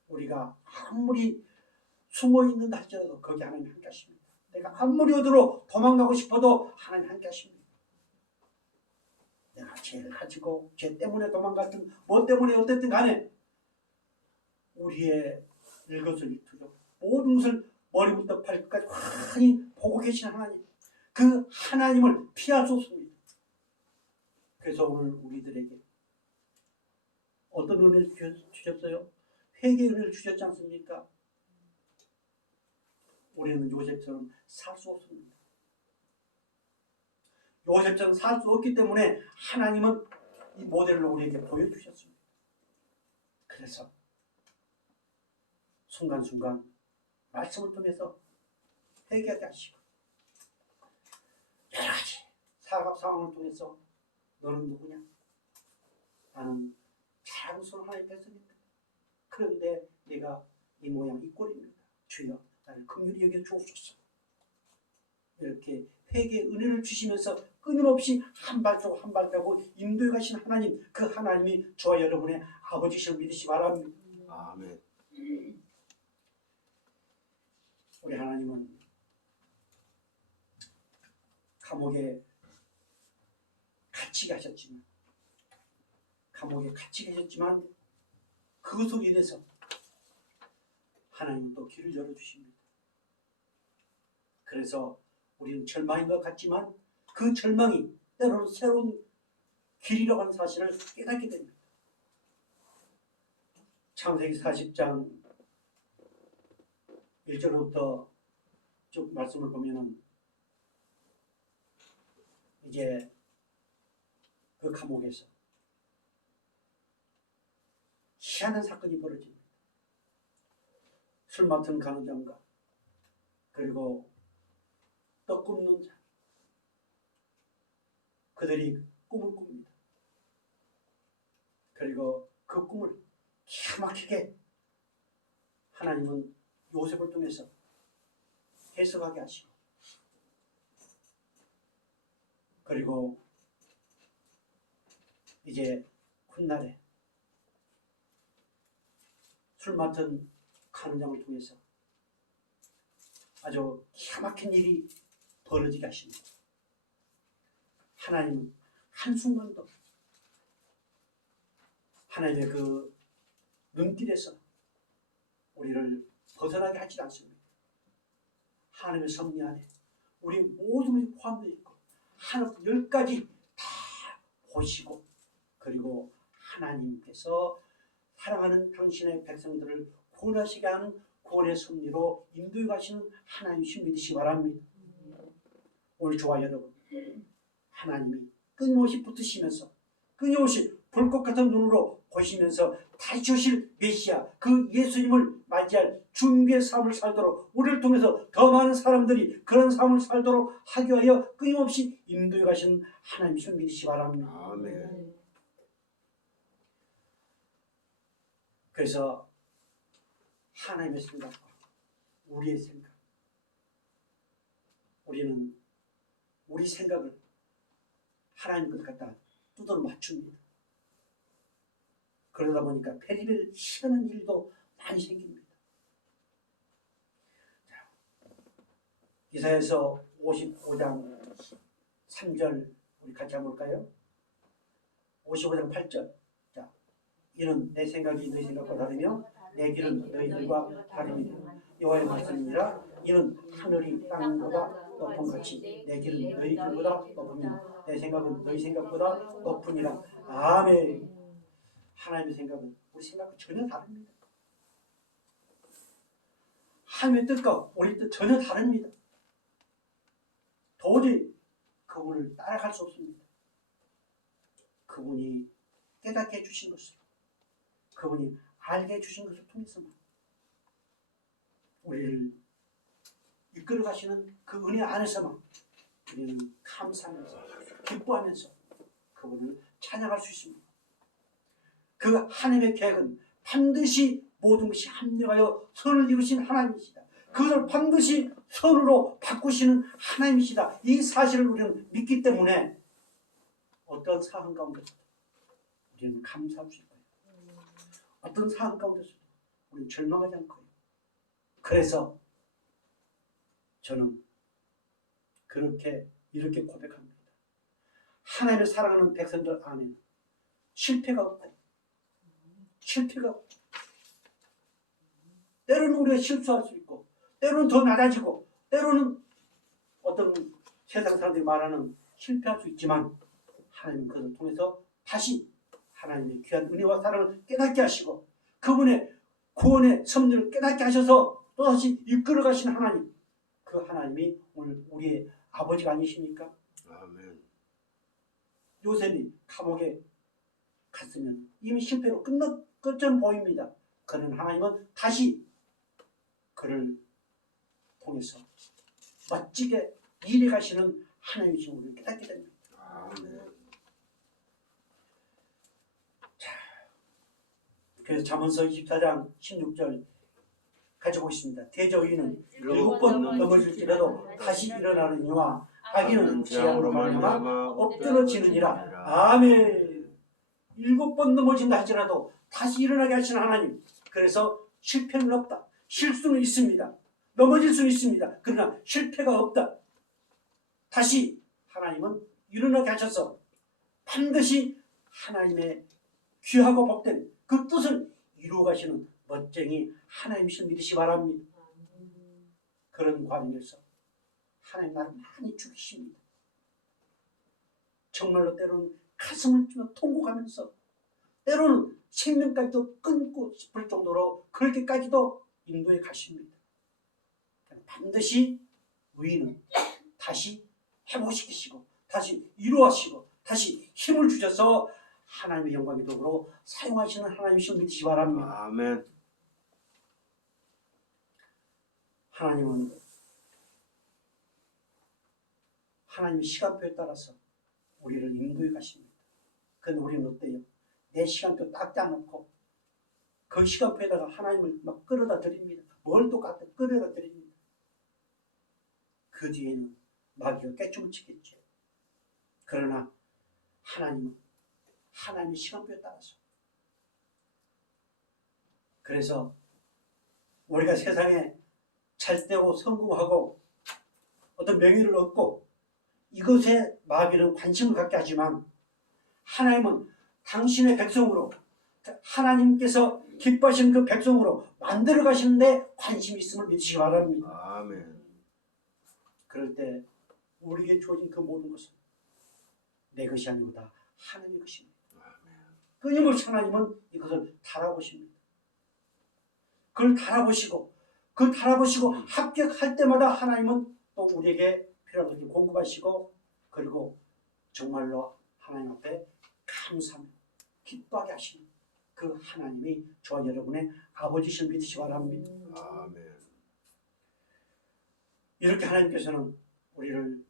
우리가 아무리 숨어있는다 할지라도 거기 하나님 함께 하십니다. 내가 아무리 어디로 도망가고 싶어도 하나님 함께 하십니다. 내가 죄를 가지고 죄 때문에 도망갔든 뭐 때문에 어쨌든 간에 우리의 일거수일투족 모든 것을 머리부터 발끝까지 환히 보고 계신 하나님, 그 하나님을 피할 수 없습니다. 그래서 오늘 우리들에게 어떤 은혜를 주셨어요? 회개의 은혜를 주셨지 않습니까? 우리는 요셉처럼 살 수 없습니다. 요셉처럼 살 수 없기 때문에 하나님은 이 모델을 우리에게 보여주셨습니다. 그래서 순간순간 말씀을 통해서 회개하게 하시고 여러 가지 상황을 통해서 너는 누구냐? 나는 자랑스러운 하나님의 백성입니다. 그런데 내가 이 모양 이 꼴입니다. 주여 나를 긍휼히 여겨 주옵소서. 이렇게 회개의 은혜를 주시면서 끊임없이 한 발자국 한 발자국 인도해 가신 하나님, 그 하나님이 저와 여러분의 아버지시를 믿으시 바랍니다. 아멘. 우리 하나님은 감옥에 갇히게 하셨지만 그것으로 인해서 하나님은 또 길을 열어주십니다. 그래서 우리는 절망인 것 같지만 그 절망이 때로는 새로운 길이라고 하는 사실을 깨닫게 됩니다. 창세기 40장 1절부터 쭉 말씀을 보면은 이제 그 감옥에서 희한한 사건이 벌어집니다. 술 맡은 간호장과 그리고 떡 굽는 자, 그들이 꿈을 꿉니다. 그리고 그 꿈을 기가 막히게 하나님은 요셉을 통해서 해석하게 하시고, 그리고 이제 훗날에 술 맡은 간장을 통해서 아주 기가 막힌 일이 벌어지게 하십니다. 하나님은 한순간도 하나님의 그 눈길에서 우리를 벗어나게 하지 않습니다. 하나님의 섭리 안에 우리 모든 것이 포함되어 있고 하나님 10가지 다 보시고, 그리고 하나님께서 사랑하는 당신의 백성들을 구원하시게 하는 구원의 섭리로 인도해 가시는 하나님이신 믿으시기 바랍니다. 오늘 저와 여러분, 하나님이 끊임없이 붙으시면서 끊임없이 불꽃 같은 눈으로 보시면서 다시 오실 메시아, 그 예수님을 맞이할 준비의 삶을 살도록 우리를 통해서 더 많은 사람들이 그런 삶을 살도록 하기 위하여 끊임없이 인도해 가시는 하나님이신 믿으시기 바랍니다. 아멘. 그래서 하나님의 생각과 우리의 생각, 우리는 우리 생각을 하나님 것 갖다 두드러 맞춥니다. 그러다 보니까 별의별 희한한 일도 많이 생깁니다. 자, 이사야서 55장 3절 우리 같이 한번 볼까요? 55장 8절. 자, 이는 내 생각이 너희 생각과 다르며 내 길은 너희들과 다릅니다. 여호와의 말씀이니라. 이는 하늘이 땅보다 높은 같이 내 길은 너희 길보다 높으며 내 생각은 너희 생각보다 높으니라. 아멘. 하나님의 생각은 우리 생각과 전혀 다릅니다. 하나님의 뜻과 우리 뜻 전혀 다릅니다. 도저히 그분을 따라갈 수 없습니다. 그분이 깨닫게 해주신 것을, 그분이 알게 해주신 것을 통해서만 우리를 이끌어 가시는 그 은혜 안에서만 우리는 감사하면서 기뻐하면서 그분을 찬양할 수 있습니다. 그 하나님의 계획은 반드시 모든 것이 합력하여 선을 이루신 하나님이시다. 그것을 반드시 선으로 바꾸시는 하나님이시다. 이 사실을 우리는 믿기 때문에 어떤 상황 가운데서도 우리는 감사할 수 있고요. 어떤 상황 가운데서도 우리는 절망하지 않고요. 그래서 저는 이렇게 고백합니다. 하나님을 사랑하는 백성들 안에는 실패가 없다. 실패가 없다. 때로는 우리가 실수할 수 있고, 때로는 더 낮아지고, 때로는 어떤 세상 사람들이 말하는 실패할 수 있지만, 하나님은 그것을 통해서 다시 하나님의 귀한 은혜와 사랑을 깨닫게 하시고, 그분의 구원의 섭리를 깨닫게 하셔서 또다시 이끌어 가시는 하나님, 그 하나님이 오늘 우리의 아버지가 아니십니까? 아멘. 요셉이 감옥에 갔으면 이미 실패로 끝전 보입니다. 그런 하나님은 다시 그를 통해서 멋지게 일해 가시는 하나님이신 우리를 깨닫게 됩니다. 아멘. 그래서 잠언서 24장 16절 가지고 있습니다. 대저인은 일곱 7번 넘어질지라도 다시 일어나느니와 악인은 재앙으로 말미암아 엎드러지느니라. 아멘. 7번 넘어진다 할지라도 다시 일어나게 하시는 하나님. 그래서 실패는 없다. 실수는 있습니다. 넘어질 수는 있습니다. 그러나 실패가 없다. 다시 하나님은 일어나게 하셔서 반드시 하나님의 귀하고 복된 그 뜻을 이루어 가시는 멋쟁이 하나님이신 믿으시 바랍니다. 그런 과정에서 하나님 나를 많이 죽이십니다. 정말로 때로는 가슴을 찌며 통곡하면서 때로는 생명까지도 끊고 싶을 정도로 그렇게까지도 인도해 가십니다. 반드시 의인은 다시 회복시키시고 다시 이루어하시고 다시 힘을 주셔서 하나님의 영광의 도구로 사용하시는 하나님이신 믿으시기 바랍니다. 아멘. 하나님은 하나님의 시간표에 따라서 우리를 인도해 가십니다. 그런데 우리는 어때요? 내 시간표 딱 짜놓고 그 시간표에다가 하나님을 막 끌어다 드립니다. 뭘 똑같아 끌어다 드립니다. 그 뒤에는 마귀가 깨춤을 치겠죠. 그러나 하나님은 하나님의 시간표에 따라서, 그래서 우리가 세상에 잘되고 성공하고 어떤 명예를 얻고 이것에 마귀는 관심을 갖게 하지만 하나님은 당신의 백성으로 하나님께서 기뻐하시는 그 백성으로 만들어 가시는데 관심이 있음을 믿으시기 바랍니다. 아멘. 그럴 때 우리에게 주어진 그 모든 것은 내 것이 아니오다 하나님의 것입니다. 끊임없이 하나님은 이것을 달아보십니다. 그걸 달아보시고 그걸 달아보시고 합격할 때마다 하나님은 또 우리에게 필요한 것을 공급하시고 그리고 정말로 하나님 앞에 감사하며 기뻐하게 하시는 그 하나님이 저와 여러분의 아버지신 믿으시기 바랍니다. 아멘. 이렇게 하나님께서는 우리를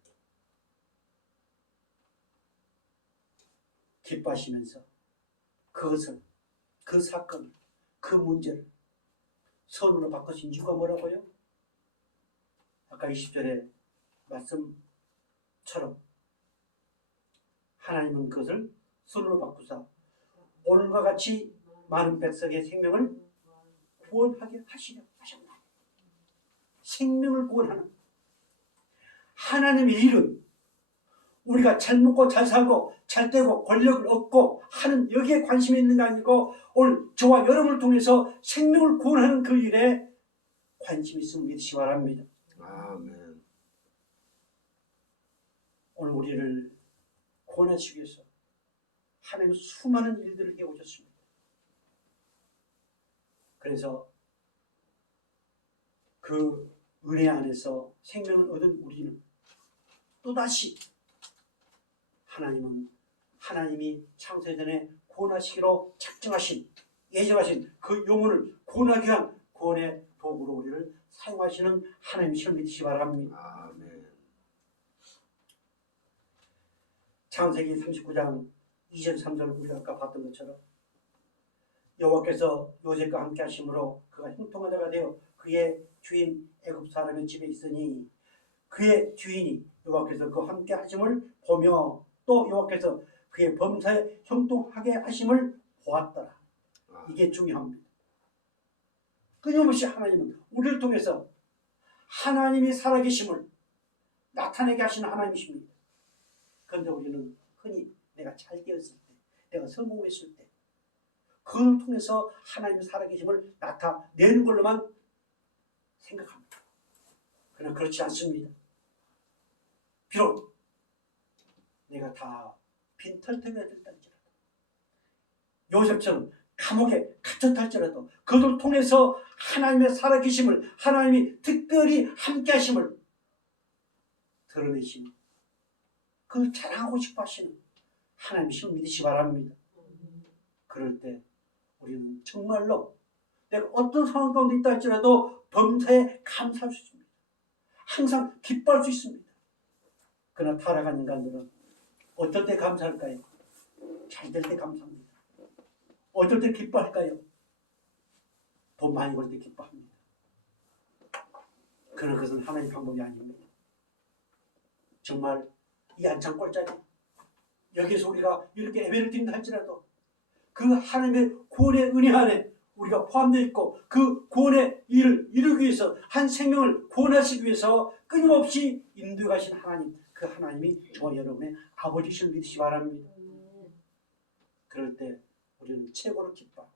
기뻐하시면서 그것을, 그 사건을, 그 문제를 선으로 바꾸신 이유가 뭐라고요? 아까 20절의 말씀처럼 하나님은 그것을 선으로 바꾸사 오늘과 같이 많은 백성의 생명을 구원하게 하시려 하셨다. 생명을 구원하는 하나님의 일은 우리가 잘 먹고 잘 살고 잘 되고 권력을 얻고 하는 여기에 관심이 있는 게 아니고 오늘 저와 여러분을 통해서 생명을 구원하는 그 일에 관심이 있음을 믿으시기 바랍니다. 아멘. 오늘 우리를 구원하시기 위해서 하나님은 수많은 일들을 해오셨습니다. 그래서 그 은혜 안에서 생명을 얻은 우리는 또다시 하나님은 하나님이 창세전에 구원하시기로 작정하신 예정하신 그 영혼을 구원하기 위한 구원의 도구로 우리를 사용하시는 하나님이심을 믿으시기 바랍니다. 아멘. 창세기 39장 2절 3절을 우리가 아까 봤던 것처럼 여호와께서 요셉과 함께 하심으로 그가 형통한 자가 되어 그의 주인 애굽 사람의 집에 있으니 그의 주인이 여호와께서 그와 함께 하심을 보며 또 여호와께서 그의 범사에 형통하게 하심을 보았더라. 이게 중요합니다. 끊임없이 하나님은 우리를 통해서 하나님이 살아계심을 나타내게 하시는 하나님이십니다. 그런데 우리는 흔히 내가 잘 되었을 때, 내가 성공했을 때, 그걸 통해서 하나님의 살아계심을 나타내는 걸로만 생각합니다. 그러나 그렇지 않습니다. 비록 내가 다 빈털터리가 됐다 할지라도, 요셉처럼 감옥에 갇혔다 할지라도 그들을 통해서 하나님의 살아계심을, 하나님이 특별히 함께 하심을 드러내시는, 그걸 자랑하고 싶어 하시는 하나님이심을 믿으시기 바랍니다. 그럴 때 우리는 정말로 내가 어떤 상황 가운데 있다 할지라도 범사에 감사할 수 있습니다. 항상 기뻐할 수 있습니다. 그러나 타락한 인간들은 어떨 때 감사할까요? 잘 될 때 감사합니다. 어떨 때 기뻐할까요? 돈 많이 벌 때 기뻐합니다. 그러나 그것은 하나님 방법이 아닙니다. 정말 이 안창 꼴짜리, 여기서 우리가 이렇게 예배를 드린다 할지라도 그 하나님의 구원의 은혜 안에 우리가 포함되어 있고, 그 구원의 일을 이루기 위해서, 한 생명을 구원하시기 위해서 끊임없이 인도해 가신 하나님, 그 하나님이 저와 여러분의 아버지심을 믿으시기 바랍니다. 그럴 때 우리는 최고로 기뻐,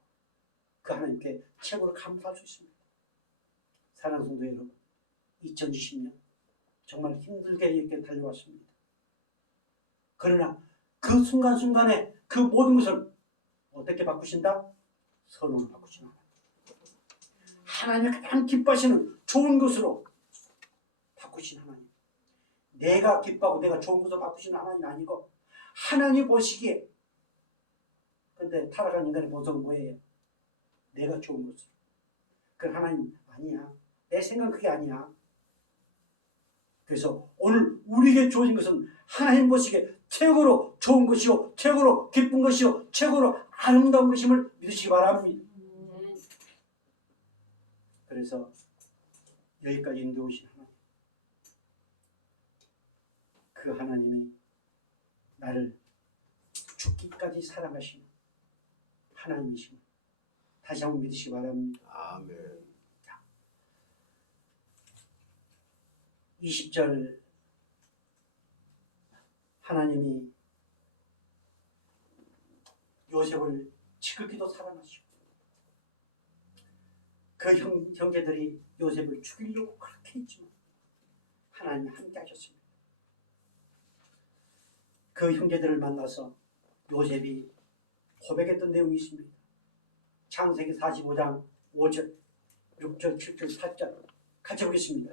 그 하나님께 최고로 감사할 수 있습니다. 사랑하는 성도 여러분, 2020년 정말 힘들게 이렇게 달려왔습니다. 그러나 그 순간순간에 그 모든 것을 어떻게 바꾸신다? 선으로 바꾸시는 하나님. 하나님이 가장 기뻐하시는 좋은 것으로 바꾸신 하나님. 내가 기뻐하고 내가 좋은 것으로 바꾸시는 하나님이 아니고 하나님 보시기에, 근데 타락한 인간의 모습은 뭐예요? 내가 좋은 것으로. 그 하나님 아니야. 내 생각은 그게 아니야. 그래서 오늘 우리에게 주어진 것은 하나님 보시기에 최고로 좋은 것이요, 최고로 기쁜 것이요, 최고로 아름다운 것임을 믿으시기 바랍니다. 그래서 여기까지 인도해 오신 하나님, 그 하나님이 나를 죽기까지 사랑하시는 하나님이심을 다시 한번 믿으시기 바랍니다. 아멘. 20절 하나님이 요셉을 지극히도 사랑하시고 그 형제들이 요셉을 죽이려고 그렇게 했지만 하나님이 함께 하셨습니다. 그 형제들을 만나서 요셉이 고백했던 내용이 있습니다. 창세기 45장 5절, 6절, 7절, 8절 같이 보겠습니다.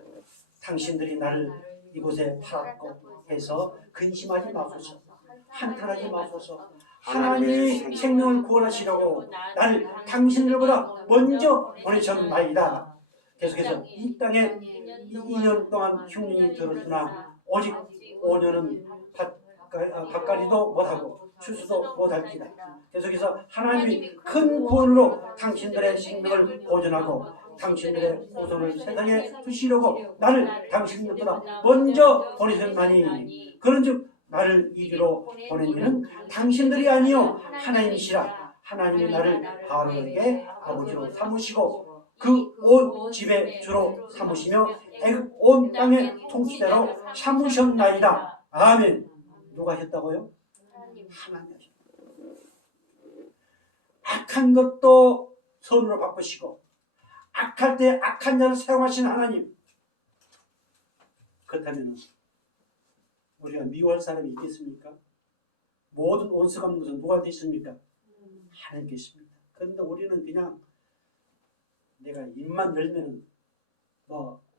당신들이 나를 이곳에 팔았고 해서 근심하지 마소서, 한탄하지 마소서. 하나님이 생명을 구원하시려고 나를 당신들보다 먼저 보내셨나이다. 계속해서 이 땅에 2년 동안 흉년이 들었으나 오직 5년은 밭갈이도 못하고 추수도 못할지다. 계속해서 하나님이 큰 구원으로 당신들의 생명을 보존하고 당신들의 후손을 세상에 두시려고 나를 당신들보다 먼저 보내셨나니, 그런즉 나를 이리로 보낸 이는 당신들이 아니요 하나님이시라. 하나님이 나를 바로에게 아버지로 삼으시고 그 온 집의 주로 삼으시며 애굽 온 땅의 통치자로 삼으셨나이다. 아멘. 누가 하셨다고요? 하나님이 하셨다. 악한 것도 선으로 바꾸시고 악할 때 악한 자를 사용하시는 하나님. 그렇다면 우리가 미워할 사람이 있겠습니까? 모든 온수 갚는 것은 누구한테 있습니까? 하나님께 있습니다. 그런데 우리는 그냥 내가 입만 열면은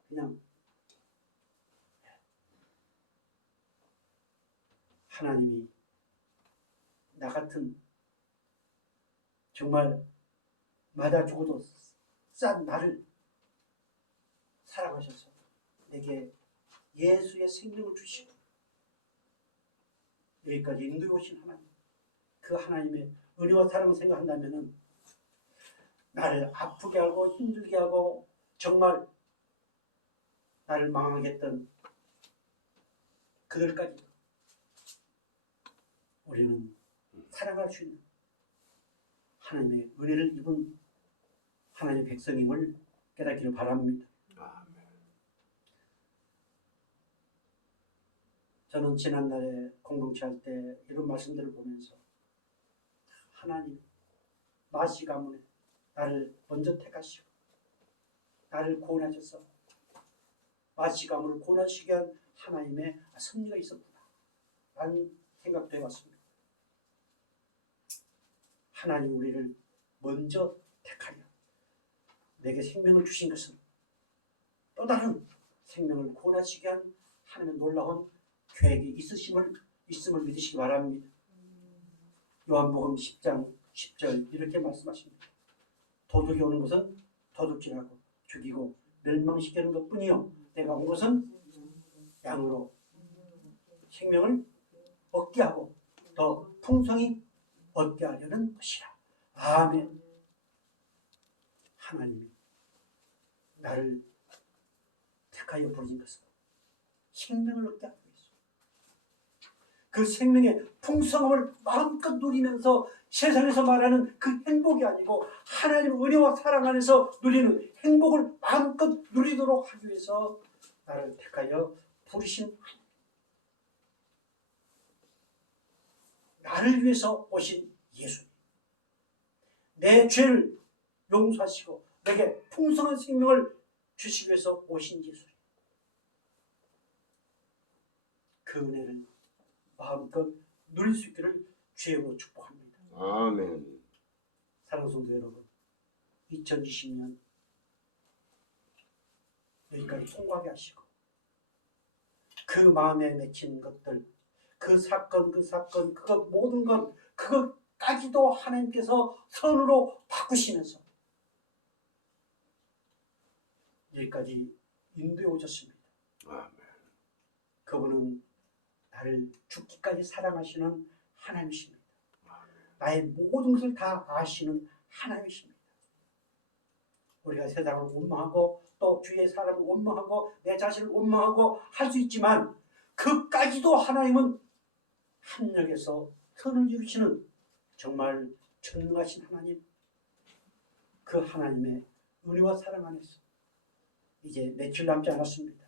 그냥 하나님이 나 같은 정말 맞아 죽어도 싼 나를 사랑하셔서 내게 예수의 생명을 주시고 여기까지 인도해 오신 하나님, 그 하나님의 은혜와 사랑을 생각한다면 나를 아프게 하고 힘들게 하고 정말 나를 망하게 했던 그들까지 우리는 사랑할 수 있는 하나님의 은혜를 입은 하나님의 백성임을 깨닫기를 바랍니다. 아멘. 저는 지난날에 공동체 할 때 이런 말씀들을 보면서 하나님 마시 가문에 나를 먼저 택하시고 나를 구원하셔서 마시 가문을 구원하시게 한 하나님의 섭리가 있었구나 라는 생각도 해봤습니다. 하나님 우리를 먼저 택하여 내게 생명을 주신 것은 또 다른 생명을 구원하시게 한 하나님의 놀라운 계획이 있음을 믿으시기 바랍니다. 요한복음 10장 10절 이렇게 말씀하십니다. 도둑이 오는 것은 도둑질하고 죽이고 멸망시키는 것뿐이요 내가 온 것은 양으로 생명을 얻게 하고 더 풍성히 얻게 하려는 것이라. 아멘. 하나님이 나를 택하여 부르신 것은 생명을 얻게 하기 위해서 그 생명의 풍성함을 마음껏 누리면서 세상에서 말하는 그 행복이 아니고 하나님의 은혜와 사랑 안에서 누리는 행복을 마음껏 누리도록 하기 위해서 나를 택하여 부르신 나를 위해서 오신 예수님, 내 죄를 용서하시고 내게 풍성한 생명을 주시기 위해서 오신 예수님, 그 은혜를 마음껏 누릴 수 있기를 주님으로 축복합니다. 아멘. 사랑하는 성도 여러분, 2020년 여기까지 통과하게 하시고 그 마음에 맺힌 것들, 그 사건, 그것 모든 것, 그것까지도 하나님께서 선으로 바꾸시면서 여기까지 인도해 오셨습니다. 아멘. 그분은 나를 죽기까지 사랑하시는 하나님이십니다. 나의 모든 것을 다 아시는 하나님이십니다. 우리가 세상을 원망하고 또 주위의 사람을 원망하고 내 자신을 원망하고 할 수 있지만 그까지도 하나님은 합력해서 선을 이루시는 정말 전능하신 하나님, 그 하나님의 은혜와 사랑 안에서 이제 며칠 남지 않았습니다.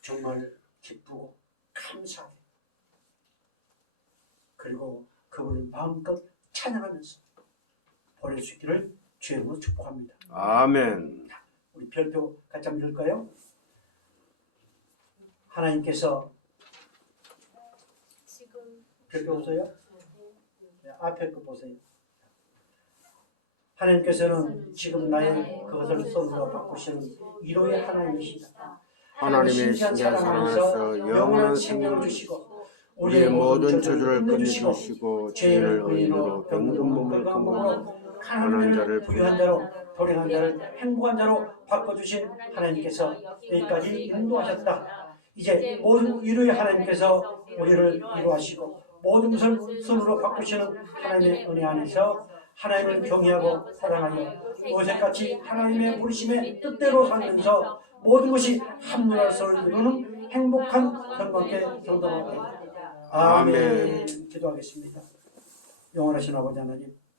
정말 기쁘고 감사하게 그리고 그분을 마음껏 찬양하면서 보낼 수 있기를 주의 이름으로 축복합니다. 아멘. 우리 별표 같이 한번 읽을까요? 하나님께서 별표 보세요. 네, 앞에 거 보세요. 하나님께서는 지금 나의 그것을 선으로 바꾸시는 위로의 하나님이시다. 하나님의 신기한 사랑에서 영원한 생명을 주시고 우리의 모든 저주를 끝내주시고 죄인을 의인으로 병든 몸을 건강으로 가난한 자를 부유한 자로 불행한 자를 행복한 자로 바꿔주신 하나님께서 여기까지 인도하셨다. 이제 모든 위로의 하나님께서 우리를 위로하시고 모든 것을 손으로 바꾸시는 하나님의 은혜 안에서 하나님을 경외하고 사랑하여 요새같이 하나님의 부르심의 뜻대로 살면서 모든 것이 합리화성을 이루는 행복한 영광의 성도가 되리라. 아멘. 기도하겠습니다. 영원하신 아버지 하나님,